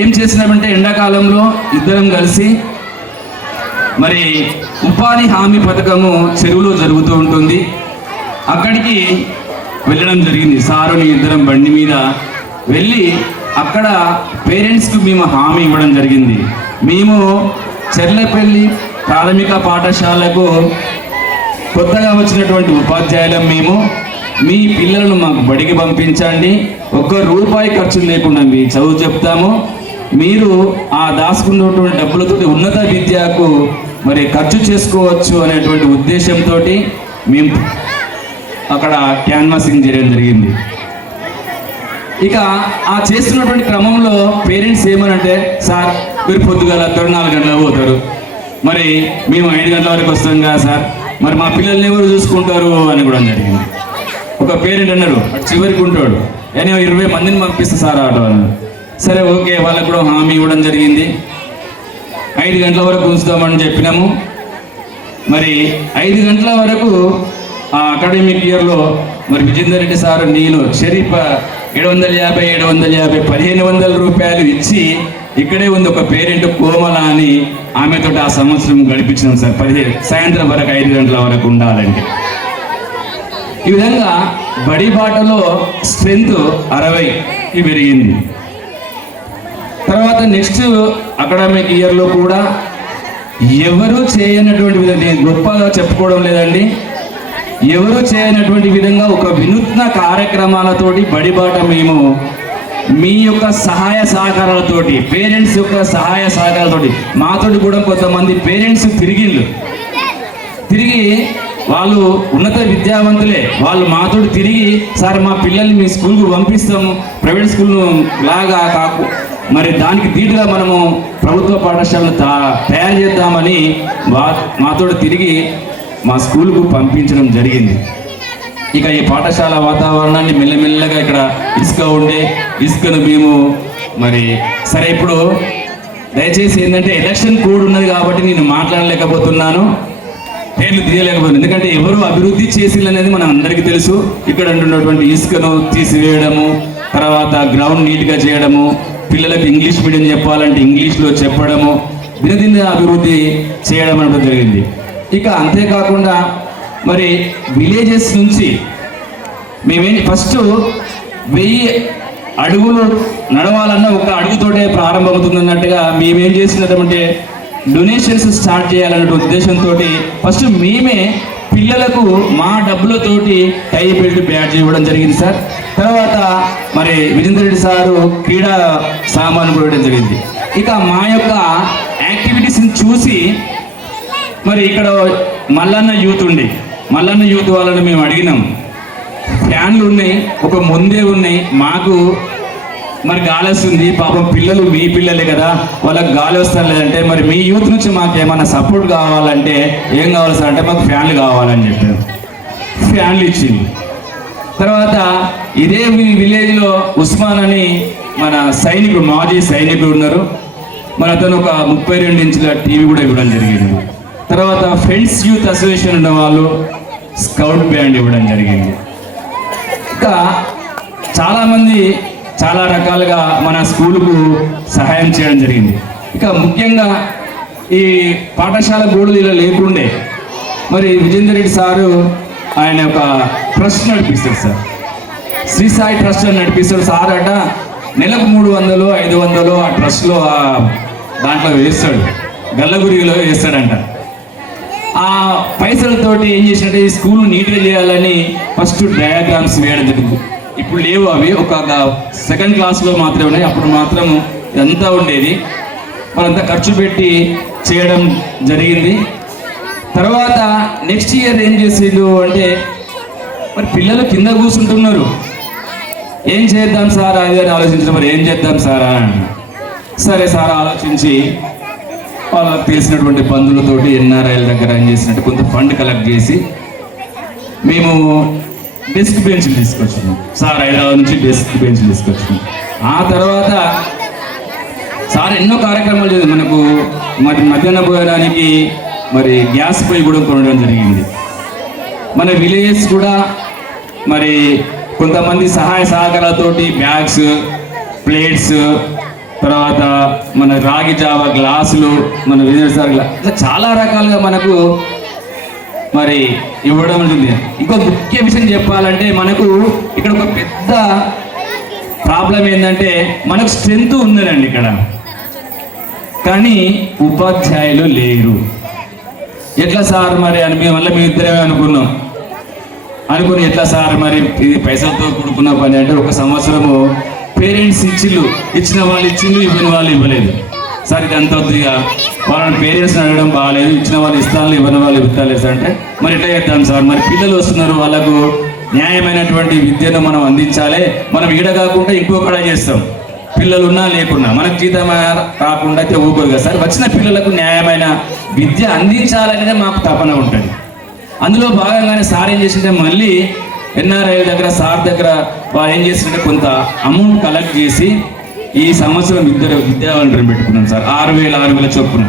ఏం చేసినామంటే ఎండాకాలంలో ఇద్దరం కలిసి మరి ఉపాధి హామీ పథకము చెరువులో జరుగుతూ ఉంటుంది, అక్కడికి వెళ్ళడం జరిగింది. సారుని ఇద్దరం బండి మీద వెళ్ళి అక్కడ పేరెంట్స్కి మేము హామీ ఇవ్వడం జరిగింది. మేము చెర్లపల్లి ప్రాథమిక పాఠశాలకు కొత్తగా వచ్చినటువంటి ఉపాధ్యాయులం. మేము మీ పిల్లలను మాకు బడికి పంపించండి, ఒక్క రూపాయి ఖర్చు లేకుండా మీ చదువు చెప్తాము, మీరు ఆ దాచుకున్నటువంటి డబ్బులతో ఉన్నత విద్యకు మరి ఖర్చు చేసుకోవచ్చు అనేటువంటి ఉద్దేశంతో మేము అక్కడ క్యాన్వాసింగ్ చేయడం జరిగింది. ఇక ఆ చేస్తున్నటువంటి క్రమంలో పేరెంట్స్ ఏమనంటే, సార్ మీరు పొద్దుగాల 4 గంటలకు పోతారు, మరి మేము 5 గంటల వరకు వస్తాం కదా సార్, మరి మా పిల్లల్ని ఎవరు చూసుకుంటారు అని కూడా జరిగింది. ఒక పేరెంట్ అన్నారు, చివరికి ఉంటాడు, నేను 20 మందిని పంపిస్తా సార్ ఆటో అన్నారు. సరే ఓకే, వాళ్ళకు కూడా హామీ ఇవ్వడం జరిగింది. 5 గంటల వరకు ఉంచుతామని చెప్పినాము. మరి 5 గంటల వరకు ఆ అకాడమిక్ ఇయర్లో మరి విజేందర్ రెడ్డి సార్ నేను షరీఫ్ 750 1500 రూపాయలు ఇచ్చి, ఇక్కడే ఉంది ఒక పేరెంట్ కోమల అని, ఆమెతో ఆ సంవత్సరం గడిపించాం సార్. సాయంత్రం వరకు 5 గంటల వరకు ఉండాలంటే. ఈ విధంగా బడి బాటలో స్ట్రెంత్ 60కి పెరిగింది. తర్వాత నెక్స్ట్ అకాడమిక్ ఇయర్లో కూడా ఎవరు చేయనటువంటి విధంగా, నేను గొప్పగా చెప్పుకోవడం లేదండి, ఎవరు చేయనటువంటి విధంగా ఒక వినూత్న కార్యక్రమాలతోటి బడిబాట మేము మీ యొక్క సహాయ సహకారాలతోటి, పేరెంట్స్ యొక్క సహాయ సహకారాలతోటి, మాతోటి కూడా కొంతమంది పేరెంట్స్ తిరిగి వాళ్ళు ఉన్నత విద్యావంతులే, వాళ్ళు మాతోటి తిరిగి సార్ మా పిల్లల్ని మీ స్కూల్కు పంపిస్తాము, ప్రైవేట్ స్కూల్ లాగా కాకు, మరి దానికి ధీటుగా మనము ప్రభుత్వ పాఠశాలను తయారు చేద్దామని మాతోటి తిరిగి మా స్కూల్కు పంపించడం జరిగింది. ఇక ఈ పాఠశాల వాతావరణాన్ని మెల్లమెల్లగా ఇక్కడ ఇసుక ఉండే, ఇసుకను మేము మరి సరే ఇప్పుడు దయచేసి ఏంటంటే ఎలక్షన్ కోడ్ ఉన్నది కాబట్టి నేను మాట్లాడలేకపోతున్నాను, పేర్లు తీయలేకపోతున్నాను, ఎందుకంటే ఎవరు అభివృద్ధి చేసిందనేది మన అందరికీ తెలుసు. ఇక్కడ ఉంటున్నటువంటి ఇసుకను తీసివేయడము, తర్వాత గ్రౌండ్ నీట్గా చేయడము, పిల్లలకు ఇంగ్లీష్ మీడియం చెప్పాలంటే ఇంగ్లీష్లో చెప్పడము, దినదిన అభివృద్ధి చేయడం అనేది జరిగింది. ఇక అంతేకాకుండా మరి విలేజెస్ నుంచి మేమేంటి ఫస్ట్ 1000 అడుగులు నడవాలన్నా ఒక అడుగుతోటే ప్రారంభమవుతుందన్నట్టుగా మేమేం చేసినటువంటి డొనేషన్స్ స్టార్ట్ చేయాలనే ఉద్దేశంతో ఫస్ట్ మేమే పిల్లలకు మా డబ్బులతోటి టై బెల్ట్ బ్యాడ్జ్ ఇవ్వడం జరిగింది సార్. తర్వాత మరి విజేందర్ రెడ్డి సారు క్రీడా సామాను కూడా ఇవ్వడం జరిగింది. ఇక మా యొక్క యాక్టివిటీస్ని చూసి మరి ఇక్కడ మల్లన్న యూత్ వాళ్ళని మేము అడిగినాం, ఫ్యాన్లు ఉన్నాయి, ఒక ముందే ఉన్నాయి, మాకు మరి గాలి వస్తుంది, పాపం పిల్లలు మీ పిల్లలే కదా, వాళ్ళకి గాలి వస్తారు లేదంటే మరి మీ యూత్ నుంచి మాకు ఏమైనా సపోర్ట్ కావాలంటే ఏం కావాలి సార్ అంటే మాకు ఫ్యాన్లు కావాలని చెప్పారు. ఫ్యాన్లు ఇచ్చింది. తర్వాత ఇదే విలేజ్లో ఉస్మాన్ అని మన మాజీ సైనికుడు ఉన్నారు, మరి అతను ఒక 32 ఇంచుల టీవీ కూడా ఇవ్వడం జరిగింది. తర్వాత ఫ్రెండ్స్ యూత్ అసోసియేషన్ ఉన్న వాళ్ళు స్కౌట్ బ్యాండ్ ఇవ్వడం జరిగింది. ఇంకా చాలామంది చాలా రకాలుగా మన స్కూలుకు సహాయం చేయడం జరిగింది. ఇక ముఖ్యంగా ఈ పాఠశాల గోడలు ఇలా లేకుండే మరి విజేందర్ రెడ్డి సారు ఆయన ఒక ట్రస్ట్ నడిపిస్తారు సార్, శ్రీ సాయి ట్రస్ట్ అని నడిపిస్తాడు సార్. అట నెలకు 300 500 ఆ ట్రస్ట్లో దాంట్లో వేస్తాడు, గల్లగురిలో వేస్తాడంట. ఆ పైసలతోటి ఏం చేసినట్టే ఈ స్కూల్ నీట్గా చేయాలని ఫస్ట్ డయాగ్రామ్స్ వేయడం జరిగింది. ఇప్పుడు లేవు అవి, ఒక సెకండ్ క్లాస్లో మాత్రమే ఉన్నాయి. అప్పుడు మాత్రం ఇదంతా ఉండేది. వాళ్ళంతా ఖర్చు పెట్టి చేయడం జరిగింది. తర్వాత నెక్స్ట్ ఇయర్ ఏం చేసిండు అంటే, మరి పిల్లలు కింద కూర్చుంటున్నారు, ఏం చేద్దాం సార్ అది అని ఆలోచించడం. మరి ఏం చేద్దాం సార్ అని, సరే సార్ ఆలోచించి వాళ్ళకి తెలిసినటువంటి బంధువులతోటి ఎన్ఆర్ఐల దగ్గర ఏం చేసినట్టు కొంత ఫండ్ కలెక్ట్ చేసి మేము డెస్క్ బెంచ్లు తీసుకొచ్చినాం సార్. హైదరాబాద్ నుంచి డెస్క్ బెంచ్లు తీసుకొచ్చినాం. ఆ తర్వాత సార్ ఎన్నో కార్యక్రమాలు చేసి మనకు మరి మధ్యాహ్న భోజనానికి మరి గ్యాస్ పొయ్యి కూడా కొనడం జరిగింది. మన విలేజెస్ కూడా మరి కొంతమంది సహాయ సహకారాలతోటి బ్యాగ్స్, ప్లేట్స్, తర్వాత మన రాగి జావ గ్లాసులు, మన విజయసార్ ఇట్లా చాలా రకాలుగా మనకు మరి ఇవ్వడం ఉంటుంది. ఇంకో ముఖ్య విషయం చెప్పాలంటే, మనకు ఇక్కడ ఒక పెద్ద ప్రాబ్లం ఏంటంటే, మనకు స్ట్రెంత్ ఉందండి ఇక్కడ, కానీ ఉపాధ్యాయులు లేరు. ఎట్లా సార్ మరి అని మేము మళ్ళీ మీ ఇద్దరే అనుకుని ఎట్లా సార్ మరి ఇది పైసలతో కూడుకున్న పని అంటే, ఒక సంవత్సరము పేరెంట్స్ ఇచ్చిన వాళ్ళు ఇచ్చిండు, ఇవ్వని వాళ్ళు ఇవ్వలేదు. సార్ ఇది అంత వద్దుగా వాళ్ళని పేరెంట్స్ని అడగడం బాగాలేదు, ఇచ్చిన వాళ్ళు ఇస్తాను, ఇవ్వని వాళ్ళు ఇవ్వలేదు సార్ అంటే, మరి ఎట్లా చేద్దాం సార్, మరి పిల్లలు వస్తున్నారు, వాళ్ళకు న్యాయమైనటువంటి విద్యను మనం అందించాలి. మనం ఈడ కాకుండా ఇంకొకడ చేస్తాం, పిల్లలు ఉన్నా లేకున్నా మనకు జీతం రాకుండా అయితే ఊరుకోరు కదా సార్. వచ్చిన పిల్లలకు న్యాయమైన విద్య అందించాలనేది మాకు తపన ఉంటుంది. అందులో భాగంగానే సార్ ఏం చేసింటే, మళ్ళీ ఎన్ఆర్ఐ దగ్గర సార్ దగ్గర వాళ్ళు ఏం చేసింటే కొంత అమౌంట్ కలెక్ట్ చేసి ఈ సంవత్సరం విద్యావంతులను పెట్టుకున్నాం సార్, 6,000 చొప్పున.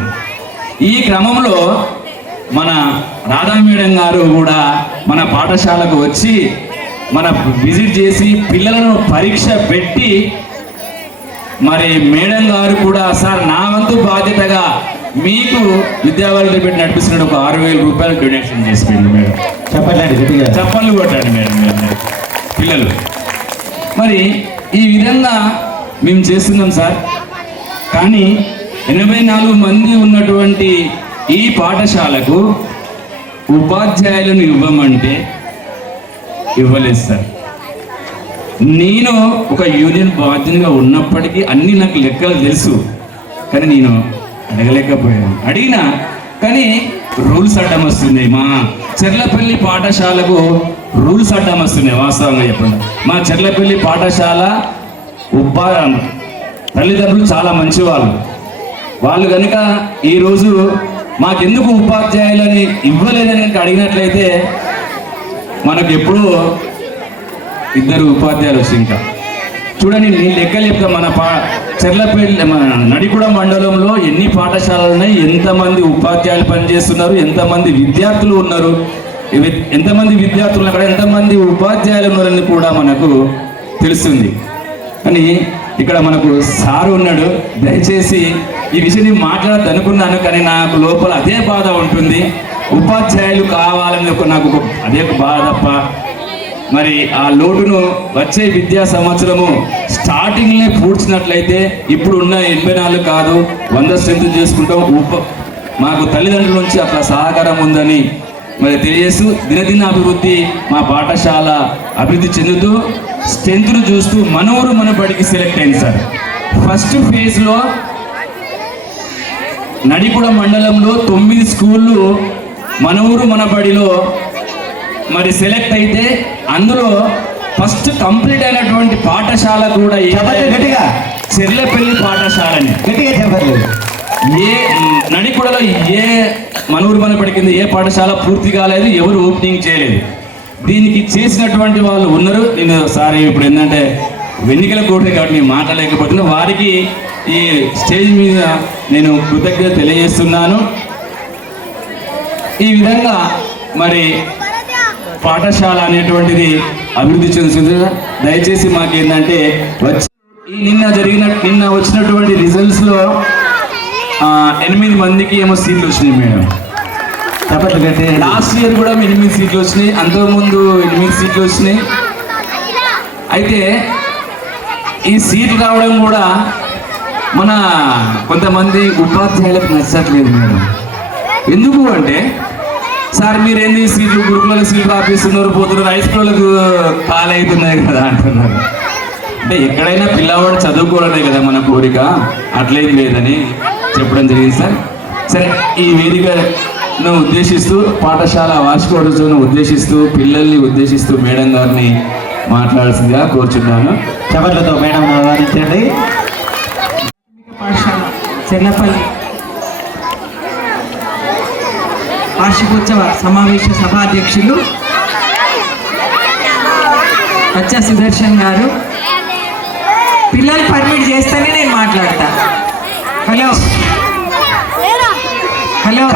ఈ క్రమంలో మన రాధా మేడం గారు కూడా మన పాఠశాలకు వచ్చి మన విజిట్ చేసి పిల్లలను పరీక్ష పెట్టి, మరి మేడం గారు కూడా సార్ నా వంతు బాధ్యతగా మీకు విద్యావాళ్ళు పెట్టి నడిపిస్తున్న ఒక 6,000 రూపాయలు డొనేషన్ చేసిపోయింది మేడం. చప్పట్లు కొట్టాడు మేడం పిల్లలు. మరి ఈ విధంగా మేము చేస్తున్నాం సార్. కానీ 84 మంది ఉన్నటువంటి ఈ పాఠశాలకు ఉపాధ్యాయులను ఇవ్వమంటే ఇవ్వలేదు సార్. నేను ఒక యూనియన్ బాధ్యతగా ఉన్నప్పటికీ అన్ని నాకు లెక్కలు తెలుసు, కానీ నేను అడగలేకపోయాను. అడిగినా కానీ రూల్స్ అడ్డం వస్తున్నాయి. మా చెర్లపల్లి పాఠశాలకు రూల్స్ అడ్డం వస్తున్నాయి. వాస్తవంగా చెప్పండి, మా చెర్లపల్లి పాఠశాల తల్లిదండ్రులు చాలా మంచి వాళ్ళు కనుక ఈరోజు మాకెందుకు ఉపాధ్యాయులని ఇవ్వలేదని అడిగినట్లయితే, మనకు ఎప్పుడూ 2 ఉపాధ్యాయులు వచ్చి ఇంకా చూడండి, నేను లెక్కలు చెప్తా. మన చెర్లపల్లి మన నడికుడ మండలంలో ఎన్ని పాఠశాలలు ఉన్నాయి, ఎంతమంది ఉపాధ్యాయులు పనిచేస్తున్నారు, ఎంతమంది విద్యార్థులు ఉన్నారు, ఎంతమంది విద్యార్థులు అక్కడ ఎంతమంది ఉపాధ్యాయులు ఉన్నారని కూడా మనకు తెలుస్తుంది. కానీ ఇక్కడ మనకు సారు ఉన్నాడు, దయచేసి ఈ విషయాన్ని మాట్లాడద్దు అనుకున్నాను, కానీ నాకు లోపల అదే బాధ ఉంటుంది. ఉపాధ్యాయులు కావాలని నాకు అదే బాధ తప్ప మరి ఆ లోటును వచ్చే విద్యా సంవత్సరము స్టార్టింగ్లే పూడ్చినట్లయితే ఇప్పుడు ఉన్న 84 కాదు 100 స్ట్రెంత్ చేసుకుంటాం. మాకు తల్లిదండ్రుల నుంచి అట్లా సహకారం ఉందని మరి తెలియజేస్తూ, దినదిన అభివృద్ధి మా పాఠశాల అభివృద్ధి చెందుతూ స్ట్రెంత్ను చూస్తూ మన ఊరు మన బడికి సెలెక్ట్ అయింది సార్. ఫస్ట్ ఫేజ్లో నడికుడ మండలంలో 9 స్కూళ్ళు మన ఊరు మన బడిలో మరి సెలెక్ట్ అయితే, అందులో ఫస్ట్ కంప్లీట్ అయినటువంటి పాఠశాల కూడా చెర్లపల్లి పాఠశాలని. ఏ నడికుడలో ఏ మనూరు మన బడి కింద ఏ పాఠశాల పూర్తి కాలేదు, ఎవరు ఓపెనింగ్ చేయలేదు. దీనికి చేసినటువంటి వాళ్ళు ఉన్నారు. నేను సారీ ఇప్పుడు ఏంటంటే ఎన్నికల కోటే కాబట్టి నేను మాట్లాడలేకపోతున్నా, వారికి ఈ స్టేజ్ మీద నేను కృతజ్ఞత తెలియజేస్తున్నాను. ఈ విధంగా మరి పాఠశాల అనేటువంటిది అభివృద్ధి చెందుతుంది. దయచేసి మాకేంటంటే నిన్న వచ్చినటువంటి రిజల్ట్స్లో 8 మందికి ఏమో సీట్లు వచ్చినాయి మేడం. లాస్ట్ ఇయర్ కూడా 8 సీట్లు వచ్చినాయి, అంతకుముందు 8 సీట్లు వచ్చినాయి. అయితే ఈ సీట్లు రావడం కూడా మన కొంతమంది ఉపాధ్యాయులకు నచ్చట్లేదు మేడం. ఎందుకు అంటే సార్ మీరేంది సీట్లు గురుకులలో సీట్లు ఆపిస్తున్నారు పోతున్నారు హై స్కూళ్ళకు ఖాళీ అవుతున్నాయి కదా అంటున్నారు. అంటే ఎక్కడైనా పిల్లవాడు చదువుకోవడమే కదా మన కోరిక, అట్లేం లేదని చెప్పడం జరిగింది సార్. సరే, ఈ వేదికను ఉద్దేశిస్తూ పాఠశాల వార్షికోత్సవం ఉద్దేశిస్తూ పిల్లల్ని ఉద్దేశిస్తూ మేడం గారిని మాట్లాడాల్సిందిగా కోరుచున్నాను. చపట్లతో మేడం ఆహ్వానించండి. పాఠశాల చెర్లపల్లి వార్షికోత్సవ సమావేశ సభాధ్యక్షులు వచ్చా సుదర్శన్ గారు. పిల్లలు పర్మిట్ చేస్తేనే నేను మాట్లాడతా. హలో హలో,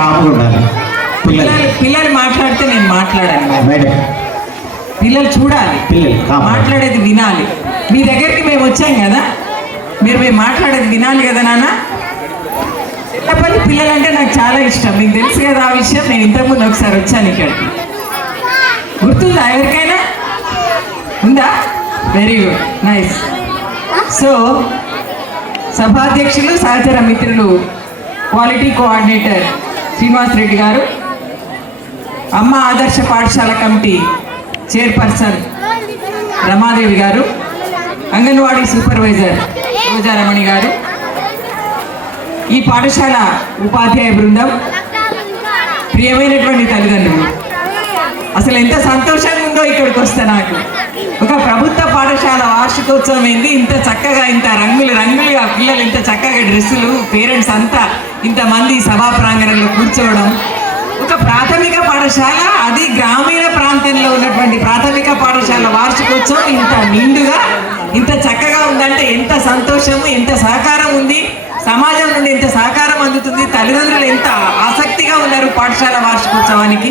పిల్లలు మాట్లాడితే నేను మాట్లాడాను. పిల్లలు చూడాలి, మాట్లాడేది వినాలి. మీ దగ్గరికి మేము వచ్చాం కదా, మేము మాట్లాడేది వినాలి కదా నాన్న. చెర్లపల్లి పిల్లలంటే నాకు చాలా ఇష్టం, మీకు తెలుసు కదా ఆ విషయం. నేను ఇంతకుముందు ఒకసారి వచ్చాను ఇక్కడికి, గుర్తుందా ఎవరికైనా? ఉందా? Very good, nice. సో సభాధ్యక్షులు సహచర మిత్రులు క్వాలిటీ కోఆర్డినేటర్ శ్రీనివాస్ రెడ్డి గారు, అమ్మ ఆదర్శ పాఠశాల కమిటీ చైర్పర్సన్ రమాదేవి గారు, అంగన్వాడీ సూపర్వైజర్ రోజారమణి గారు, ఈ పాఠశాల ఉపాధ్యాయ బృందం, ప్రియమైనటువంటి తల్లిదండ్రులు, అసలు ఎంత సంతోషంగా ఉందో ఇక్కడికి వస్తే నాకు. ఒక ప్రభుత్వ పాఠశాల వార్షికోత్సవం ఏంది, ఇంత చక్కగా ఇంత రంగులుగా పిల్లలు ఇంత చక్కగా డ్రెస్సులు, పేరెంట్స్ అంతా ఇంతమంది సభా ప్రాంగణంలో కూర్చోవడం. ఒక ప్రాథమిక పాఠశాల, అది గ్రామీణ ప్రాంతంలో ఉన్నటువంటి ప్రాథమిక పాఠశాల వార్షికోత్సవం ఇంత నిండుగా ఇంత చక్కగా ఉందంటే ఎంత సంతోషము, ఎంత సహకారం ఉంది, సమాజం నుండి ఎంత సహకారం అందుతుంది, తల్లిదండ్రులు ఎంత ఆసక్తిగా ఉన్నారు పాఠశాల వార్షికోత్సవానికి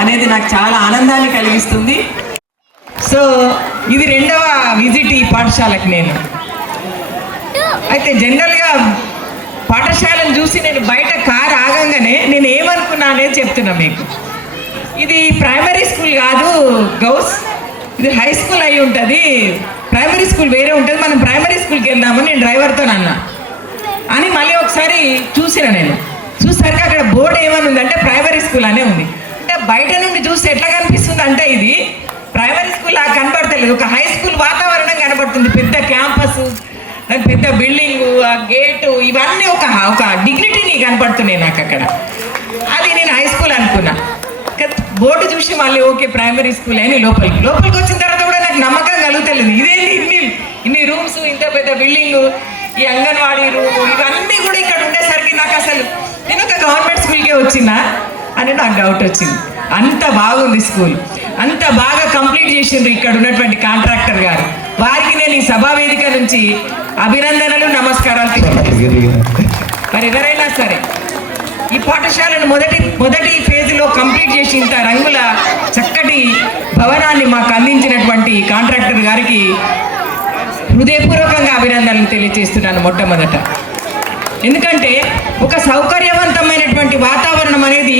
అనేది నాకు చాలా ఆనందాన్ని కలిగిస్తుంది. సో ఇది 2వ విజిట్ ఈ పాఠశాలకు నేను. అయితే జనరల్గా పాఠశాలను చూసి నేను బయట కారు ఆగంగానే నేను ఏమనుకున్నా అనేది చెప్తున్నా మీకు. ఇది ప్రైమరీ స్కూల్ కాదు గౌస్, ఇది హై స్కూల్ అయి ఉంటుంది, ప్రైమరీ స్కూల్ వేరే ఉంటుంది, మనం ప్రైమరీ స్కూల్కి వెళ్దామని నేను డ్రైవర్తో అన్నా. అని మళ్ళీ ఒకసారి చూసిన, నేను చూసరికి అక్కడ బోర్డు ఏమని ఉందంటే ప్రైమరీ స్కూల్ అనే ఉంది. అంటే బయట నుండి చూస్తే ఎట్లా కనిపిస్తుంది అంటే ఇది ప్రైమరీ స్కూల్ లాగా కనపడతలేదు, ఒక హై స్కూల్ వాతావరణం కనపడుతుంది. పెద్ద క్యాంపస్, పెద్ద బిల్డింగు, ఆ గేటు, ఇవన్నీ ఒక డిగ్నిటీని కనపడుతున్నాయి నాకు అక్కడ. అది నేను హై స్కూల్ అనుకున్నా. బోర్డు చూసి మళ్ళీ ఓకే ప్రైమరీ స్కూల్ అని లోపలికి వచ్చిన తర్వాత కూడా నాకు నమ్మకం కలుగుతలేదు. ఇదేంటి ఇన్ని రూమ్స్, ఇంత పెద్ద బిల్డింగు, ఈ అంగన్వాడీ రూము, ఇవన్నీ కూడా ఇక్కడ ఉండేసరికి నాకు అసలు నేను ఒక గవర్నమెంట్ స్కూల్కే వచ్చినా అని నాకు డౌట్ వచ్చింది. అంత బాగుంది స్కూల్, అంత బాగా కంప్లీట్ చేసిండ్రు ఇక్కడ ఉన్నటువంటి కాంట్రాక్టర్ గారు. వారికి నేను ఈ సభా వేదిక నుంచి అభినందనలు, నమస్కారాలు. మరి ఎవరైనా సరే ఈ పాఠశాలను మొదటి ఫేజ్లో కంప్లీట్ చేసి ఇంత రంగుల చక్కటి భవనాన్ని మాకు అందించినటువంటి కాంట్రాక్టర్ గారికి హృదయపూర్వకంగా అభినందనలు తెలియజేస్తున్నాను మొట్టమొదట. ఎందుకంటే ఒక సౌకర్యవంతమైనటువంటి వాతావరణం అనేది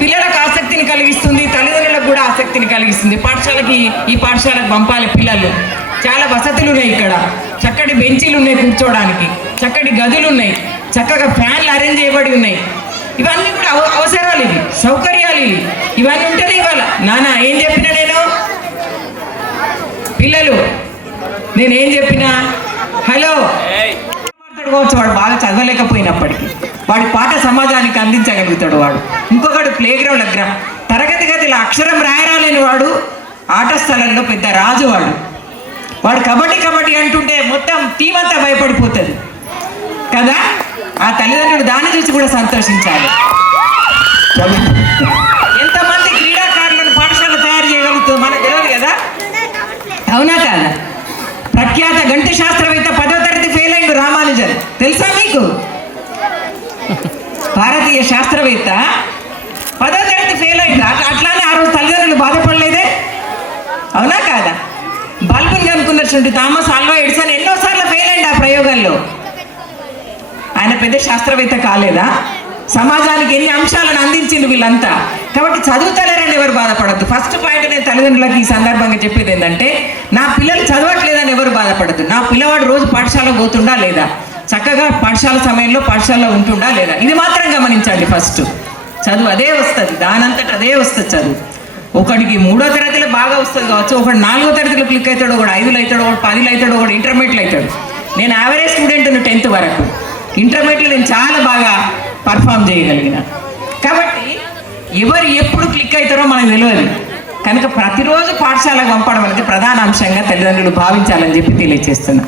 పిల్లలకు ఆసక్తిని కలిగిస్తుంది, తల్లిదండ్రులకు కూడా ఆసక్తిని కలిగిస్తుంది. ఈ పాఠశాలకు పంపాలి పిల్లలు. చాలా వసతులు ఉన్నాయి ఇక్కడ, చక్కటి బెంచీలు ఉన్నాయి కూర్చోవడానికి, చక్కటి గదులు ఉన్నాయి, చక్కగా ఫ్యాన్లు అరేంజ్ చేయబడి ఉన్నాయి. ఇవన్నీ కూడా అవసరాలు, ఇవి సౌకర్యాలు, ఇవన్నీ ఉంటేనే ఇవాళ. నాన్న ఏం చెప్పినా నేను పిల్లలు నేనేం చెప్పినా హలో మాట్లాడుకోవచ్చు. వాడు బాగా చదవలేకపోయినప్పటికీ వాడి పాట సమాజానికి అందించగలుగుతాడు వాడు. ఇంకొకడు ప్లే గ్రౌండ్ తరగతి గదిలో అక్షరం రాయరాలేని వాడు ఆట స్థలంలో పెద్ద రాజు. వాడు కబడ్డీ అంటుంటే మొత్తం టీం అంతా భయపడిపోతుంది కదా. ఆ తల్లిదండ్రులు దాన్ని చూసి కూడా సంతోషించాలి. ఎంతమంది క్రీడాకారులను పాఠశాల తయారు చేయగలుగుతుంది మనకు తెలియదు కదా, అవునా కాదా? ప్రఖ్యాత గణిత శాస్త్రవేత్త 10వ తరగతి ఫెయిల్ అయ్యిండు రామానుజన్, తెలుసా మీకు? భారతీయ శాస్త్రవేత్త 10వ తరగతి ఫెయిల్ అయ్యిండు. అట్లానే ఆ రోజు తల్లిదండ్రులు బాధపడలేదే, అవునా కాదా? బల్బుని కనుక్కున్నటువంటి థామస్ ఆల్వా ఎడిసన్ ఎన్నోసార్లు ఫెయిల్ అయ్యిండు ఆ ప్రయోగాల్లో. ఆయన పెద్ద శాస్త్రవేత్త కాలేదా? సమాజానికి ఎన్ని అంశాలను అందించింది వీళ్ళంతా. కాబట్టి చదువుతలేరని ఎవరు బాధపడద్దు. ఫస్ట్ పాయింట్ నేను తల్లిదండ్రులకు ఈ సందర్భంగా చెప్పేది ఏంటంటే, నా పిల్లలు చదవట్లేదని ఎవరు బాధపడద్దు. నా పిల్లవాడు రోజు పాఠశాలకు పోతుండా లేదా, చక్కగా పాఠశాల సమయంలో పాఠశాలలో ఉంటుండా లేదా, ఇది మాత్రం గమనించండి ఫస్ట్. చదువు అదే వస్తుంది, దానంతట అదే వస్తుంది చదువు. ఒకడికి 3వ తరగతిలో బాగా వస్తుంది కావచ్చు, ఒకడు 4వ తరగతిలో క్లిక్ అవుతాడు, ఒకడు 5లో అవుతాడు, ఒకడు 10లో అవుతాడు, ఒకడు ఇంటర్మీడియట్లో అవుతాడు. నేను యావరేజ్ స్టూడెంట్ 10th వరకు, ఇంటర్మీడియట్లో నేను చాలా బాగా పర్ఫామ్ చేయగలిగిన. కాబట్టి ఎవరు ఎప్పుడు క్లిక్ అవుతారో మనకు తెలియదు. కనుక ప్రతిరోజు పాఠశాలకు పంపడం అనేది ప్రధాన అంశంగా తల్లిదండ్రులు భావించాలని చెప్పి తెలియజేస్తున్నా.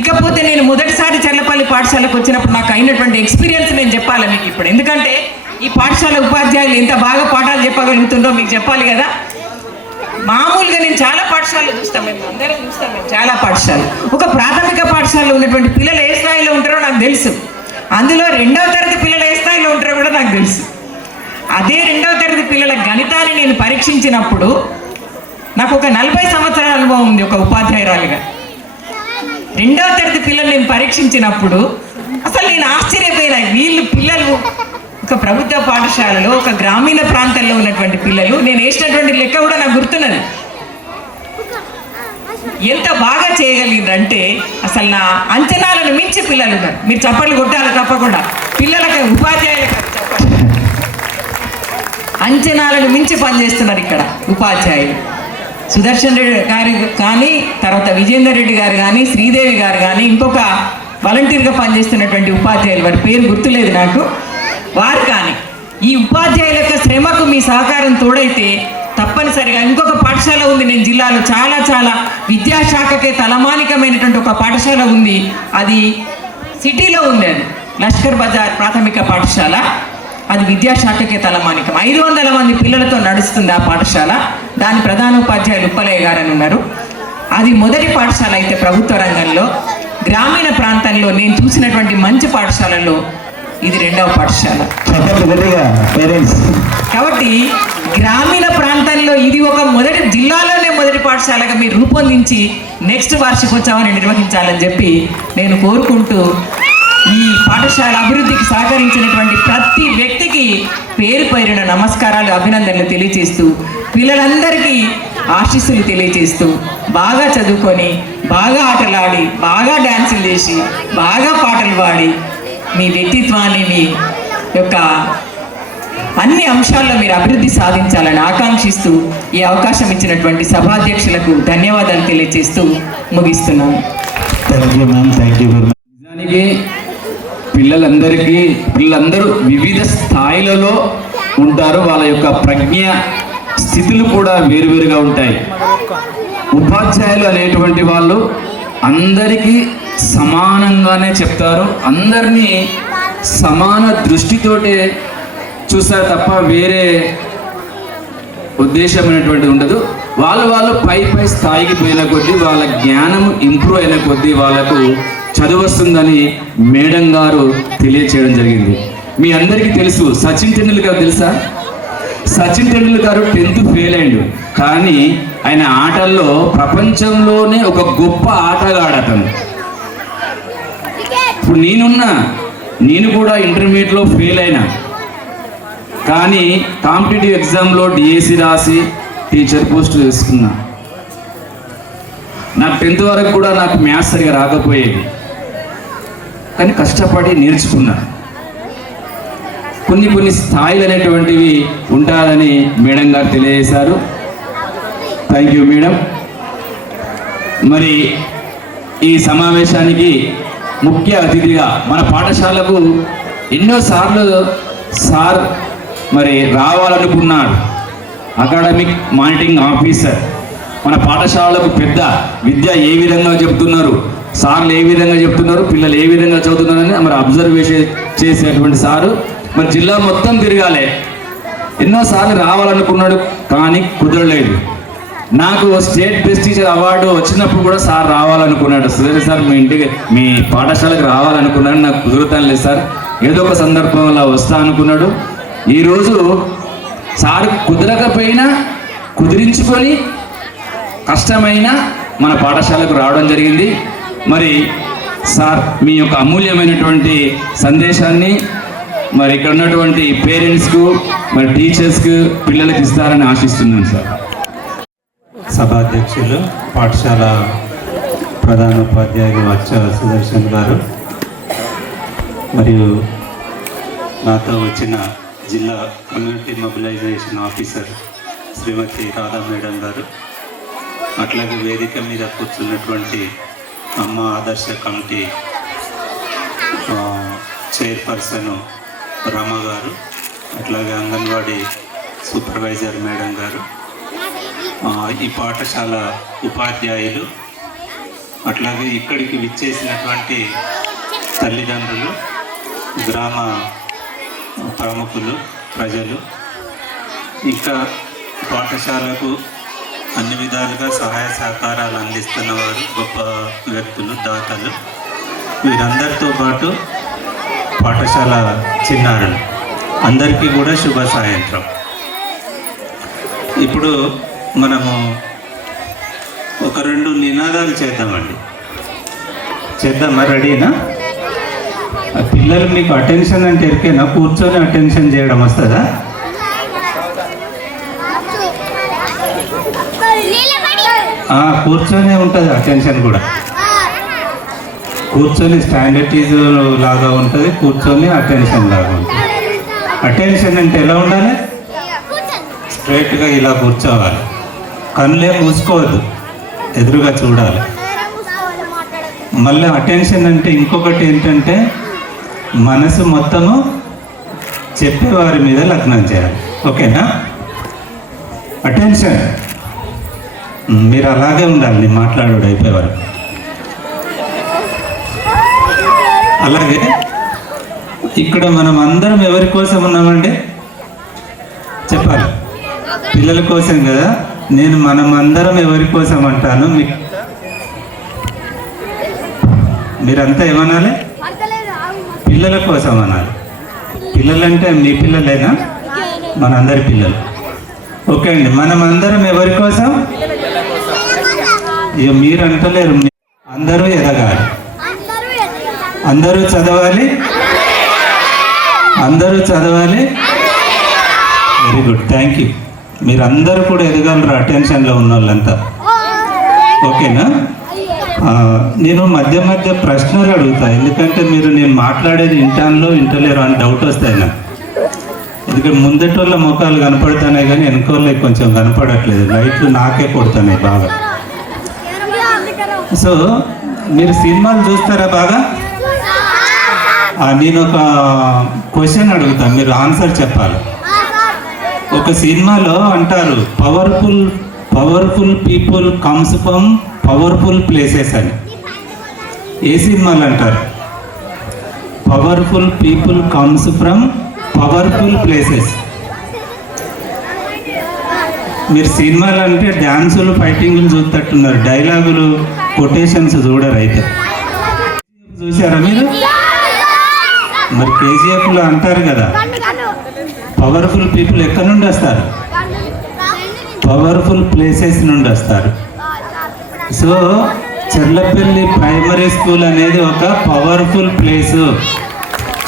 ఇకపోతే నేను మొదటిసారి చర్లపల్లి పాఠశాలకు వచ్చినప్పుడు నాకు అయినటువంటి ఎక్స్పీరియన్స్ నేను చెప్పాలి మీకు ఇప్పుడు. ఎందుకంటే ఈ పాఠశాల ఉపాధ్యాయులు ఎంత బాగా పాఠాలు చెప్పగలుగుతుందో మీకు చెప్పాలి కదా. మామూలుగా నేను చాలా పాఠశాలలు చూస్తాం, మేము అందరం చూస్తాం, మేము చాలా పాఠశాలలు. ఒక ప్రాథమిక పాఠశాలలో ఉన్నటువంటి పిల్లలు ఏ స్థాయిలో ఉంటారో నాకు తెలుసు. అందులో 2వ తరగతి పిల్లలు ఏ స్థాయిలో ఉంటారో కూడా నాకు తెలుసు. అదే 2వ తరగతి పిల్లల గణితాన్ని నేను పరీక్షించినప్పుడు నాకు ఒక 40 సంవత్సరాల అనుభవం ఉంది ఒక ఉపాధ్యాయురాలిగా. 2వ తరగతి పిల్లలు నేను పరీక్షించినప్పుడు అసలు నేను ఆశ్చర్యపోయినా. వీళ్ళు పిల్లలు ఒక ప్రభుత్వ పాఠశాలలో ఒక గ్రామీణ ప్రాంతాల్లో ఉన్నటువంటి పిల్లలు, నేను వేసినటువంటి లెక్క కూడా నాకు గుర్తున్నది. ఎంత బాగా చేయగలిగిందంటే అసలు నా అంచనాలను మించి పిల్లలు ఉన్నారు. మీరు చప్పట్లు కొట్టాలి తప్పకుండా, పిల్లలకి ఉపాధ్యాయులకు చెప్పండి. అంచనాలను మించి పనిచేస్తున్నారు ఇక్కడ ఉపాధ్యాయులు. సుదర్శన్ రెడ్డి గారు కానీ, తర్వాత విజేందర్ రెడ్డి గారు కానీ, శ్రీదేవి గారు కానీ, ఇంకొక వాలంటీర్గా పనిచేస్తున్నటువంటి ఉపాధ్యాయులు, వారి పేరు గుర్తులేదు నాకు, వారు కానీ ఈ ఉపాధ్యాయుల యొక్క శ్రమకు మీ సహకారం తోడైతే తప్పనిసరిగా ఇంకొక పాఠశాల ఉంది నేను జిల్లాలో, చాలా చాలా విద్యాశాఖకే తలమానికమైనటువంటి ఒక పాఠశాల ఉంది. అది సిటీలో ఉంది, అది లష్కర్ బజార్ ప్రాథమిక పాఠశాల. అది విద్యాశాఖకే తలమానికం. 500 మంది పిల్లలతో నడుస్తుంది ఆ పాఠశాల. దాని ప్రధానోపాధ్యాయులు ఉప్పలయ్య గారు అని ఉన్నారు. అది మొదటి పాఠశాల అయితే ప్రభుత్వ రంగంలో. గ్రామీణ ప్రాంతంలో నేను చూసినటువంటి మంచి పాఠశాలలో ఇది 2వ పాఠశాల. కాబట్టి గ్రామీణ ప్రాంతంలో ఇది ఒక జిల్లాలోనే మొదటి పాఠశాలగా మీరు రూపొందించి నెక్స్ట్ వార్షికోత్సవాన్ని నిర్వహించాలని చెప్పి నేను కోరుకుంటూ, ఈ పాఠశాల అభివృద్ధికి సహకరించినటువంటి ప్రతి వ్యక్తికి పేరు పేరున నమస్కారాలు, అభినందనలు తెలియజేస్తూ, పిల్లలందరికీ ఆశీస్సులు తెలియజేస్తూ, బాగా చదువుకొని, బాగా ఆటలాడి, బాగా డ్యాన్సులు చేసి, బాగా పాటలు పాడి మీ వ్యక్తిత్వాన్ని, మీ యొక్క అన్ని అంశాల్లో మీరు అభివృద్ధి సాధించాలని ఆకాంక్షిస్తూ ఈ అవకాశం ఇచ్చినటువంటి సభాధ్యక్షులకు ధన్యవాదాలు తెలియజేస్తూ ముగిస్తున్నాను. నిజానికి పిల్లలందరూ వివిధ స్థాయిలలో ఉంటారు. వాళ్ళ యొక్క ప్రజ్ఞ స్థితులు కూడా వేరువేరుగా ఉంటాయి. ఉపాధ్యాయులు అనేటువంటి వాళ్ళు అందరికీ సమానంగానే చెప్తారు, అందరినీ సమాన దృష్టితోటే చూస్తారు తప్ప వేరే ఉద్దేశమైనటువంటిది ఉండదు. వాళ్ళు పై స్థాయికి పోయిన కొద్దీ, వాళ్ళ జ్ఞానం ఇంప్రూవ్ అయిన కొద్దీ వాళ్ళకు చదువు వస్తుందని మేడం గారు తెలియచేయడం జరిగింది. మీ అందరికీ తెలుసు, సచిన్ టెండూల్కర్ తెలుసా? సచిన్ టెండూల్కర్ 10th ఫెయిల్ అయ్యాడు, కానీ ఆయన ఆటల్లో ప్రపంచంలోనే ఒక గొప్ప ఆటగాడు అతను. ఇప్పుడు నేను కూడా ఇంటర్మీడియట్లో ఫెయిల్ అయినా, కానీ కాంపిటేటివ్ ఎగ్జామ్లో డిఎస్సి రాసి టీచర్ పోస్ట్ తీసుకున్నా. నాకు 10th వరకు కూడా నాకు మ్యాథ్స్ సరిగా రాకపోయేది, కానీ కష్టపడి నేర్చుకున్నా. కొన్ని స్థాయిలు అనేటువంటివి ఉంటాయని మేడం గారు తెలియజేశారు. Thank you madam. మరి ఈ సమావేశానికి ముఖ్య అతిథిగా మన పాఠశాలకు ఎన్నోసార్లు సార్ మరి రావాలనుకున్నాడు. అకాడమిక్ మానిటరింగ్ ఆఫీసర్, మన పాఠశాలకు పెద్ద విద్య ఏ విధంగా చెప్తున్నారు, సార్లు ఏ విధంగా చెప్తున్నారు, పిల్లలు ఏ విధంగా చదువుతున్నారని మరి అబ్జర్వేషన్ చేసేటువంటి సారు మరి జిల్లా మొత్తం తిరగాలి. ఎన్నోసార్లు రావాలనుకున్నాడు, కానీ కుదరలేదు. నాకు స్టేట్ బెస్ట్ టీచర్ అవార్డు వచ్చినప్పుడు కూడా సార్ రావాలనుకున్నాడు. సురేష్ సార్ మీ పాఠశాలకు రావాలనుకున్నాడు, నాకు కుదురుతాను లేదు సార్, ఏదో ఒక సందర్భంలో వస్తా అనుకున్నాడు. ఈరోజు సార్ కుదరకపోయినా కుదిరించుకొని కష్టమైన మన పాఠశాలకు రావడం జరిగింది. మరి సార్ మీ యొక్క అమూల్యమైనటువంటి సందేశాన్ని మరి ఇక్కడ ఉన్నటువంటి పేరెంట్స్కు, మరి టీచర్స్కు, పిల్లలకు ఇస్తారని ఆశిస్తున్నాను సార్. సభాధ్యక్షులు, పాఠశాల ప్రధానోపాధ్యాయులు వచ్చ సుదర్శన్ గారు, మరియు నాతో వచ్చిన జిల్లా కమ్యూనిటీ మొబిలైజేషన్ ఆఫీసర్ శ్రీమతి రాధా మేడం గారు, అట్లాగే వేదిక మీద కూర్చున్నటువంటి అమ్మ ఆదర్శ కమిటీ చైర్పర్సన్ రమ గారు, అట్లాగే అంగన్వాడీ సూపర్వైజర్ మేడం గారు, ఈ పాఠశాల ఉపాధ్యాయులు, అట్లాగే ఇక్కడికి విచ్చేసినటువంటి తల్లిదండ్రులు, గ్రామ ప్రముఖులు, ప్రజలు, ఇంకా పాఠశాలకు అన్ని విధాలుగా సహాయ సహకారాలు అందిస్తున్న వారు, గొప్ప వ్యక్తులు, దాతలు, వీరందరితో పాటు పాఠశాల చిన్నారులు అందరికీ కూడా శుభ సాయంత్రం. ఇప్పుడు మనము ఒక 2 నినాదాలు చేద్దామండి. చేద్దామా? రెడీనా? పిల్లలు మీకు అటెన్షన్ అంటే ఎరికేనా? కూర్చొని అటెన్షన్ చేయడం వస్తుందా? కూర్చొనే ఉంటుంది అటెన్షన్ కూడా. కూర్చొని స్టాండర్టీజ్ లాగా ఉంటుంది, కూర్చొని అటెన్షన్ లాగా ఉంటుంది. అటెన్షన్ అంటే ఎలా ఉండాలి? స్ట్రైట్గా ఇలా కూర్చోవాలి, కళ్ళే మూసుకోవద్దు, ఎదురుగా చూడాలి. మళ్ళీ అటెన్షన్ అంటే ఇంకొకటి ఏంటంటే మనసు మొత్తము చెప్పేవారి మీద లగ్నం చేయాలి. ఓకేనా? అటెన్షన్ మీరు అలాగే ఉండాలి, నేను మాట్లాడు అయిపోయేవారు. అలాగే ఇక్కడ మనం అందరం ఎవరి కోసం ఉన్నామండి? చెప్పాలి. పిల్లల కోసం కదా. నేను మనం అందరం ఎవరి కోసం అంటాను, మీరంతా ఏమనాలి? పిల్లల కోసం అనాలి. పిల్లలంటే మీ పిల్లలేనా? మనందరి పిల్లలు. ఓకే అండి. మనం అందరం ఎవరి కోసం? ఇక మీరు అంటలేరు, అందరూ ఎదగాలి, అందరూ చదవాలి, అందరూ చదవాలి. Very good, thank you. మీరందరూ కూడా ఎదగలరు అటెన్షన్లో ఉన్న వాళ్ళంతా. ఓకేనా? నేను మధ్య మధ్య ప్రశ్నలు అడుగుతా, ఎందుకంటే మీరు నేను మాట్లాడేది వింటలేరు అని డౌట్ వస్తాయి నాకు. ఎందుకంటే ముందటోళ్ళ ముఖాలు కనపడుతున్నాయి కానీ వెనుకోళ్ళకి కొంచెం కనపడట్లేదు, లైట్లు నాకే కొడుతున్నాయి బాగా. సో మీరు సినిమాలు చూస్తారా బాగా? నేను ఒక క్వశ్చన్ అడుగుతా, మీరు ఆన్సర్ చెప్పాలి. ఒక సినిమాలో అంటారు powerful people comes from powerful places అని. ఏ సినిమాలు అంటారు? Powerful people comes from powerful places. మీరు సినిమాలు అంటే డ్యాన్సులు, ఫైటింగ్లు చూస్తట్టున్నారు, డైలాగులు, కొటేషన్స్ చూడరు. అయితే చూసారా మీరు? మరి కేజీఎఫ్లో అంటారు కదా, పవర్ఫుల్ పీపుల్ ఎక్కడి నుండి వస్తారు? పవర్ఫుల్ ప్లేసెస్ నుండి వస్తారు. సో చెర్లపల్లి ప్రైమరీ స్కూల్ అనేది ఒక పవర్ఫుల్ ప్లేసు.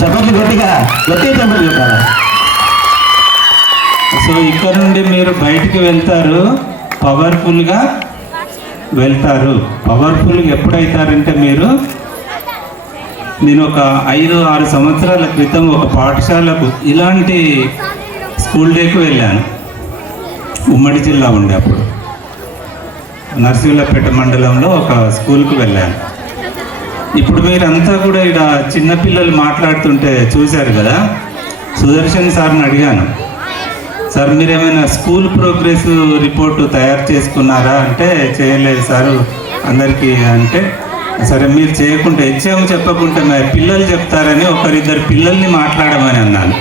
చెప్పండి గట్టిగా, గట్టిగా చెప్పండి చెప్పాలి. సో ఇక్కడ నుండి మీరు బయటికి వెళ్తారు, పవర్ఫుల్గా వెళ్తారు. పవర్ఫుల్గా ఎప్పుడైతారంటే నేను ఒక 5-6 సంవత్సరాల క్రితం ఒక పాఠశాలకు ఇలాంటి స్కూల్ డేకి వెళ్ళాను. ఉమ్మడి జిల్లా ఉండే అప్పుడు నర్సింహులపేట మండలంలో ఒక స్కూల్కి వెళ్ళాను. ఇప్పుడు మీరంతా కూడా ఇక్కడ చిన్నపిల్లలు మాట్లాడుతుంటే చూశారు కదా. సుదర్శన్ సార్ని అడిగాను, సార్ మీరేమైనా స్కూల్ ప్రోగ్రెస్ రిపోర్టు తయారు చేసుకున్నారా అంటే చేయలేదు సారు అందరికీ. అంటే సరే మీరు చేయకుంటే హెచ్ఎం చెప్పకుంటే మరి పిల్లలు చెప్తారని 1-2 పిల్లల్ని మాట్లాడమని అన్నాను.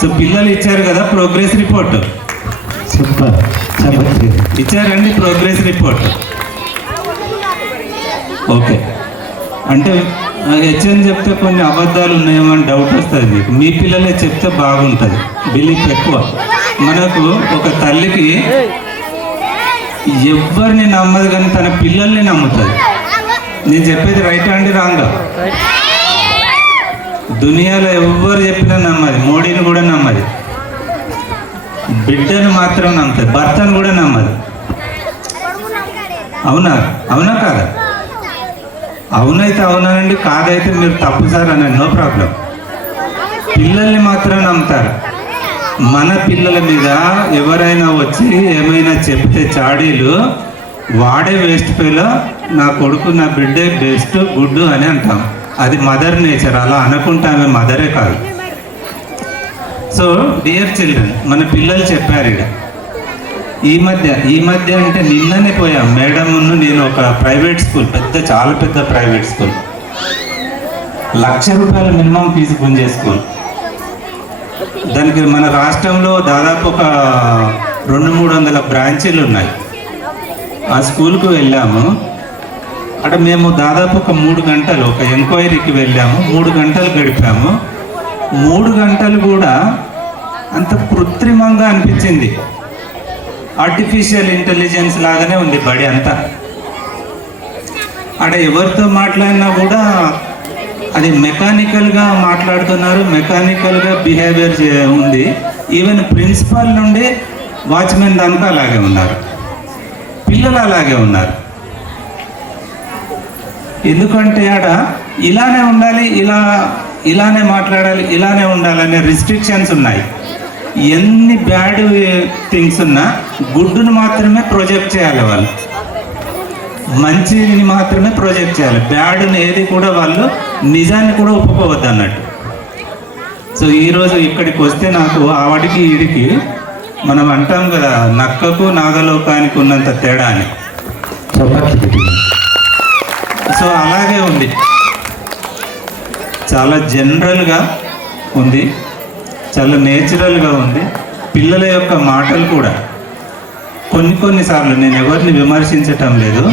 సో పిల్లలు ఇచ్చారు కదా ప్రోగ్రెస్ రిపోర్టు. సూపర్, ఇచ్చారండి ప్రోగ్రెస్ రిపోర్ట్. ఓకే, అంటే హెచ్ఎం చెప్తే కొన్ని అబద్ధాలు ఉన్నాయేమో అని డౌట్ వస్తుంది మీకు. మీ పిల్లలే చెప్తే బాగుంటుంది, బిలీఫ్ ఎక్కువ. మనకు ఒక తల్లికి ఎవరిని నమ్మదు కానీ తన పిల్లల్ని నమ్ముతుంది. నేను చెప్పేది రైట్ అండి రాంగా? దునియాలో ఎవరు చెప్పినా నమ్మది, మోడీని కూడా నమ్మది, బిడ్డను మాత్రం నమ్ముతుంది, భర్తను కూడా నమ్మదు. అవునా? అవునా కాదా? అవునైతే అవునండి, కాదైతే మీరు తప్పు సార్ అనండి, నో ప్రాబ్లం. పిల్లల్ని మాత్రం నమ్ముతారు. మన పిల్లల మీద ఎవరైనా వచ్చి ఏమైనా చెప్తే చాడీలు, వాడే వేస్ట్ పేలో నా కొడుకు నా బిడ్డే బెస్ట్ గుడ్ అని అంటాం. అది మదర్ నేచర్, అలా అనుకుంటామే మదరే కాదు. సో డియర్ చిల్డ్రన్, మన పిల్లలు చెప్పారు ఇక్కడ ఈ మధ్య అంటే నిన్ననే పోయాం మేడమ్ను నేను ఒక ప్రైవేట్ స్కూల్, చాలా పెద్ద ప్రైవేట్ స్కూల్, ₹1,00,000 మినిమం ఫీజు గుంజే స్కూల్. దానికి మన రాష్ట్రంలో దాదాపు ఒక 200-300 బ్రాంచీలు ఉన్నాయి. ఆ స్కూల్కు వెళ్ళాము. అక్కడ మేము దాదాపు ఒక 3 గంటలు ఒక ఎంక్వైరీకి వెళ్ళాము. 3 గంటలు గడిపాము. 3 గంటలు కూడా అంత కృత్రిమంగా అనిపించింది. ఆర్టిఫిషియల్ ఇంటెలిజెన్స్ లాగానే ఉంది బడి అంతా. అక్కడ ఎవరితో మాట్లాడినా కూడా అది మెకానికల్గా మాట్లాడుతున్నారు, మెకానికల్గా బిహేవియర్ ఉంది. ఈవెన్ ప్రిన్సిపాల్ నుండి వాచ్మెన్ దానికి అలాగే ఉన్నారు, పిల్లలు అలాగే ఉన్నారు. ఎందుకంటే ఆడ ఇలానే ఉండాలి, ఇలానే మాట్లాడాలి, ఇలానే ఉండాలనే రిస్ట్రిక్షన్స్ ఉన్నాయి. ఎన్ని బ్యాడ్ థింగ్స్ ఉన్నా గుడ్డును మాత్రమే ప్రొజెక్ట్ చేయాలి వాళ్ళు, మంచిని మాత్రమే ప్రొజెక్ట్ చేయాలి. బ్యాడ్ని ఏది కూడా వాళ్ళు నిజాన్ని కూడా ఒప్పుకోవద్దు అన్నట్టు. సో ఈరోజు ఇక్కడికి వస్తే నాకు ఆవిడికి ఈడికి మనం అంటాం కదా, నక్కకు నాగలోకానికి ఉన్నంత తేడా అని. సో అలాగే ఉంది, చాలా జనరల్గా ఉంది, చాలా నేచురల్గా ఉంది. పిల్లల యొక్క మాటలు కూడా కొన్నిసార్లు, నేను ఎవరిని విమర్శించటం లేదు,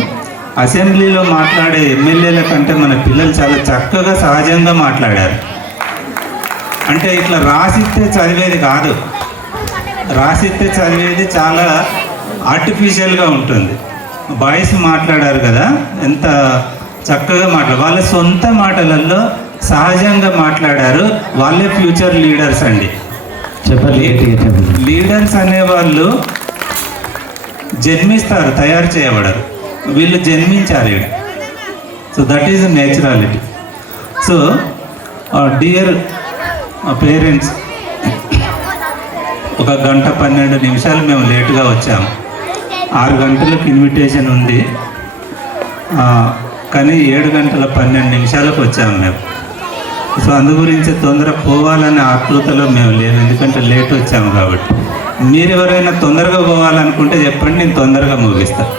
అసెంబ్లీలో మాట్లాడే ఎమ్మెల్యేల కంటే మన పిల్లలు చాలా చక్కగా సహజంగా మాట్లాడారు. అంటే ఇట్లా రాసిస్తే చదివేది కాదు, రాసిస్తే చదివేది చాలా ఆర్టిఫిషియల్గా ఉంటుంది. బాయ్స్ మాట్లాడారు కదా, ఎంత చక్కగా వాళ్ళ సొంత మాటలలో సహజంగా మాట్లాడారు. వాళ్ళే ఫ్యూచర్ లీడర్స్ అండి. లీడర్స్ అనేవాళ్ళు జన్మిస్తారు, తయారు చేయబడరు. వీళ్ళు జన్మించారు ఇక్కడ. So that is naturality. So dear parents, 1 గంట 12 నిమిషాలు మేము లేటుగా వచ్చాము. 6 గంటలకు ఇన్విటేషన్ ఉంది, కానీ 7 గంటల 12 నిమిషాలకు వచ్చాము మేము. సో అందు గురించి తొందర పోవాలనే ఆతృతలో మేము లేము, ఎందుకంటే లేట్ వచ్చాము కాబట్టి. మీరు ఎవరైనా తొందరగా పోవాలనుకుంటే చెప్పండి, నేను తొందరగా ముగిస్తాను.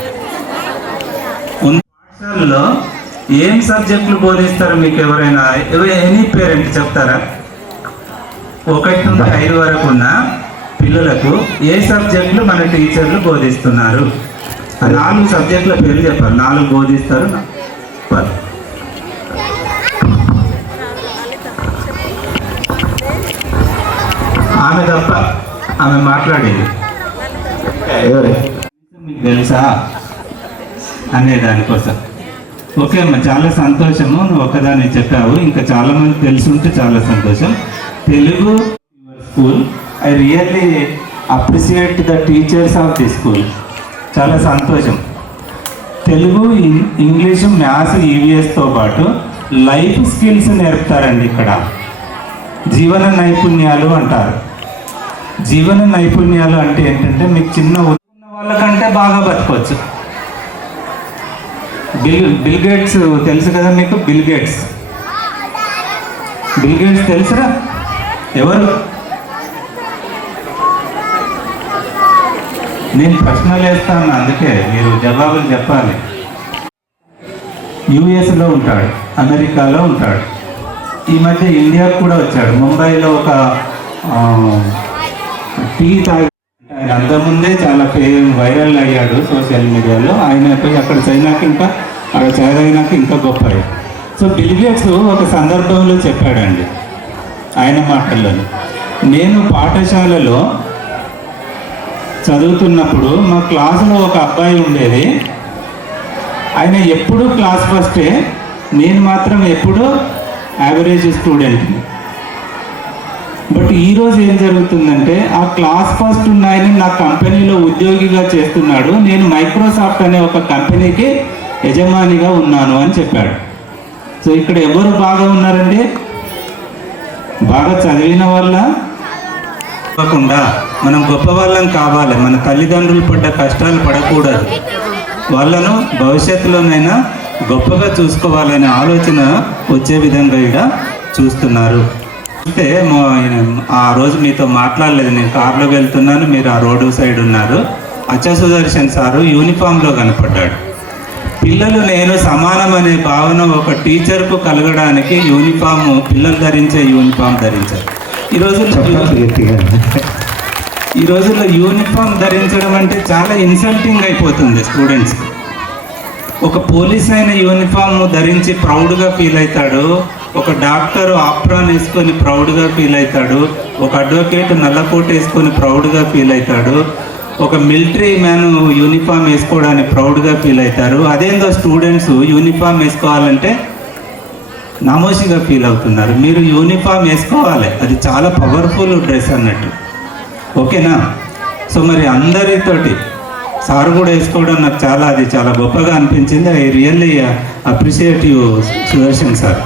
పాఠశాలలో ఏం సబ్జెక్టులు బోధిస్తారు మీకు ఎవరైనా, ఎనీ పేరెంట్ చెప్తారా? 1 నుండి 5 వరకు ఉన్న పిల్లలకు ఏ సబ్జెక్టులు మన టీచర్లు బోధిస్తున్నారు? 4 సబ్జెక్టుల పేర్లు చెప్పారు. 4 బోధిస్తారు. ఆమె తప్ప ఆమె మాట్లాడేది మీకు తెలుసా అనే దానికోసం. ఓకే అమ్మ, చాలా సంతోషము, నువ్వు ఒకదాన్ని చెప్పావు, ఇంకా చాలా మంది తెలుసుంటే చాలా సంతోషం. Telugu school, I really appreciate the teachers of the school. చాలా సంతోషం. తెలుగు, ఇంగ్లీషు, మ్యాథ్స్, ఈవీఎస్తో పాటు లైఫ్ స్కిల్స్ నేర్పుతారండి ఇక్కడ. జీవన నైపుణ్యాలు అంటారు. జీవన నైపుణ్యాలు అంటే ఏంటంటే, మీకు చిన్న ఉన్న వాళ్ళకంటే బాగా బతకొచ్చు. బిల్ గేట్స్ తెలుసు కదా మీకు? బిల్ గేట్స్ తెలుసురా? ఎవరు? నేను ప్రశ్నలు వేస్తాను, అందుకే మీరు జవాబులు చెప్పాలి. యుఎస్లో ఉంటాడు, అమెరికాలో ఉంటాడు, ఈ మధ్య ఇండియాకు కూడా వచ్చాడు. ముంబైలో ఒక టీ తాగి ఆయన అంతకుముందే చాలా వైరల్ అయ్యాడు సోషల్ మీడియాలో. ఆయన పోయి అక్కడ చైనాకి ఇంకా అక్కడ చదివినాక ఇంకా గొప్ప అయ్యాడు. సో బిల్ గేట్స్ ఒక సందర్భంలో చెప్పాడండి, ఆయన మాటల్లోనే, నేను పాఠశాలలో చదువుతున్నప్పుడు మా క్లాసులో ఒక అబ్బాయి ఉండేది, ఆయన ఎప్పుడూ క్లాస్ ఫస్టే, నేను మాత్రం ఎప్పుడూ యావరేజ్ స్టూడెంట్. బట్ ఈరోజు ఏం జరుగుతుందంటే, ఆ క్లాస్ ఫస్ట్ ఉన్న ఆయన నా కంపెనీలో ఉద్యోగిగా చేస్తున్నాడు, నేను మైక్రోసాఫ్ట్ అనే ఒక కంపెనీకి యజమానిగా ఉన్నాను అని చెప్పాడు. సో ఇక్కడ ఎవరు బాగా ఉన్నారండి? బాగా చదివిన వాళ్ళ తప్పకుండా మనం గొప్ప వాళ్ళం కావాలి. మన తల్లిదండ్రులు పడ్డ కష్టాలు పడకూడదు. వాళ్ళను భవిష్యత్తులోనైనా గొప్పగా చూసుకోవాలనే ఆలోచన వచ్చే విధంగా ఇక్కడ చూస్తున్నారు. అంటే ఆ రోజు మీతో మాట్లాడలేదు, నేను కారులో వెళ్తున్నాను, మీరు ఆ రోడ్డు సైడ్ ఉన్నారు. అచ్చా సుదర్శన్ సారు యూనిఫామ్లో కనపడ్డాడు. పిల్లలు నేను సమానం అనే భావన ఒక టీచర్కు కలగడానికి యూనిఫామ్, పిల్లలు ధరించే యూనిఫామ్ ధరించారు. ఈ రోజుల్లో యూనిఫామ్ ధరించడం అంటే చాలా ఇన్సల్టింగ్ అయిపోతుంది స్టూడెంట్స్కి. ఒక పోలీస్ అయిన యూనిఫామ్ ధరించి ప్రౌడ్గా ఫీల్ అవుతాడు, ఒక డాక్టర్ ఆప్రాన్ వేసుకొని ప్రౌడ్గా ఫీల్ అవుతాడు, ఒక అడ్వకేట్ నల్లకోట్ వేసుకొని ప్రౌడ్గా ఫీల్ అవుతాడు, ఒక మిలిటరీ మ్యాన్ యూనిఫామ్ వేసుకోవడానికి ప్రౌడ్గా ఫీల్ అవుతారు. అదేందో స్టూడెంట్స్ యూనిఫామ్ వేసుకోవాలంటే నామోషిగా ఫీల్ అవుతున్నారు. మీరు యూనిఫామ్ వేసుకోవాలి, అది చాలా పవర్ఫుల్ డ్రెస్ అన్నట్టు. ఓకేనా? సో మరి అందరితోటి సార్ కూడా వేసుకోవడం నాకు చాలా గొప్పగా అనిపించింది. I really appreciate you Sudarshan sir.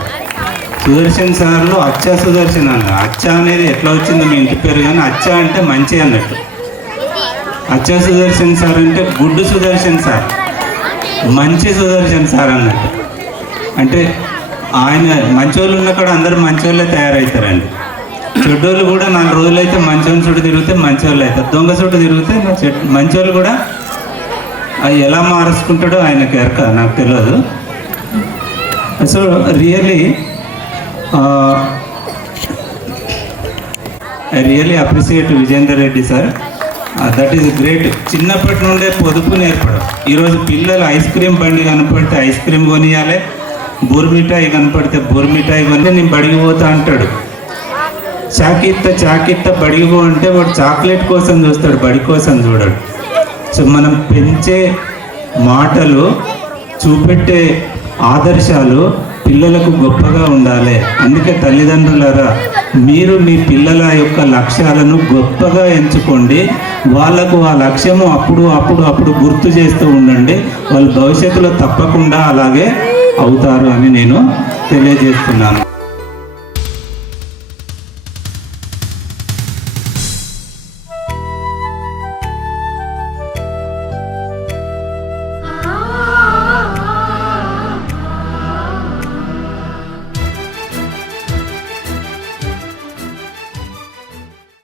Sudarshan సార్లో అచ్చా సుదర్శన్ అన్న, అచ్చా అనేది ఎట్లా వచ్చిందో మీ ఇంటి పేరు, కానీ అచ్చా అంటే మంచి అన్నట్టు. అచ్చా సుదర్శన్ సార్ అంటే గుడ్ సుదర్శన్ సార్, మంచి సుదర్శన్ సార్ అన్నట్టు. అంటే ఆయన మంచోళ్ళు ఉన్న కూడా అందరూ మంచోళ్ళే తయారవుతారండి. చెడ్డోళ్ళు కూడా 4 రోజులు అయితే మంచోళ్ళ చుట్టూ తిరిగితే మంచోళ్ళు అవుతారు, దొంగ చుట్టూ తిరిగితే మంచోళ్ళు కూడా ఎలా మారుచుకుంటాడో ఆయనకి ఎరక, నాకు తెలియదు. So really I really appreciate Vijender Reddy sir. That is great. చిన్నప్పటి నుండే పొదుపు నేర్పడం. ఈరోజు పిల్లలు ఐస్ క్రీమ్ బండి కనపడితే ఐస్ క్రీమ్ కొనియాలి, బూర్మిఠాయి కనపడితే బూర్మిఠాయి కొని నేను బడికి పోతా అంటాడు. చాకిత్త బడికి పో అంటే వాడు చాక్లెట్ కోసం చూస్తాడు, బడి కోసం చూడడు. సో మనం పెంచే మాటలు, చూపెట్టే ఆదర్శాలు పిల్లలకు గొప్పగా ఉండాలి. అందుకే తల్లిదండ్రులారా, మీరు మీ పిల్లల యొక్క లక్ష్యాలను గొప్పగా ఎంచుకోండి. వాళ్ళకు ఆ లక్ష్యము అప్పుడు గుర్తు చేస్తూ ఉండండి. వాళ్ళు భవిష్యత్తులో తప్పకుండా అలాగే అవుతారు అని నేను తెలియజేస్తున్నాను.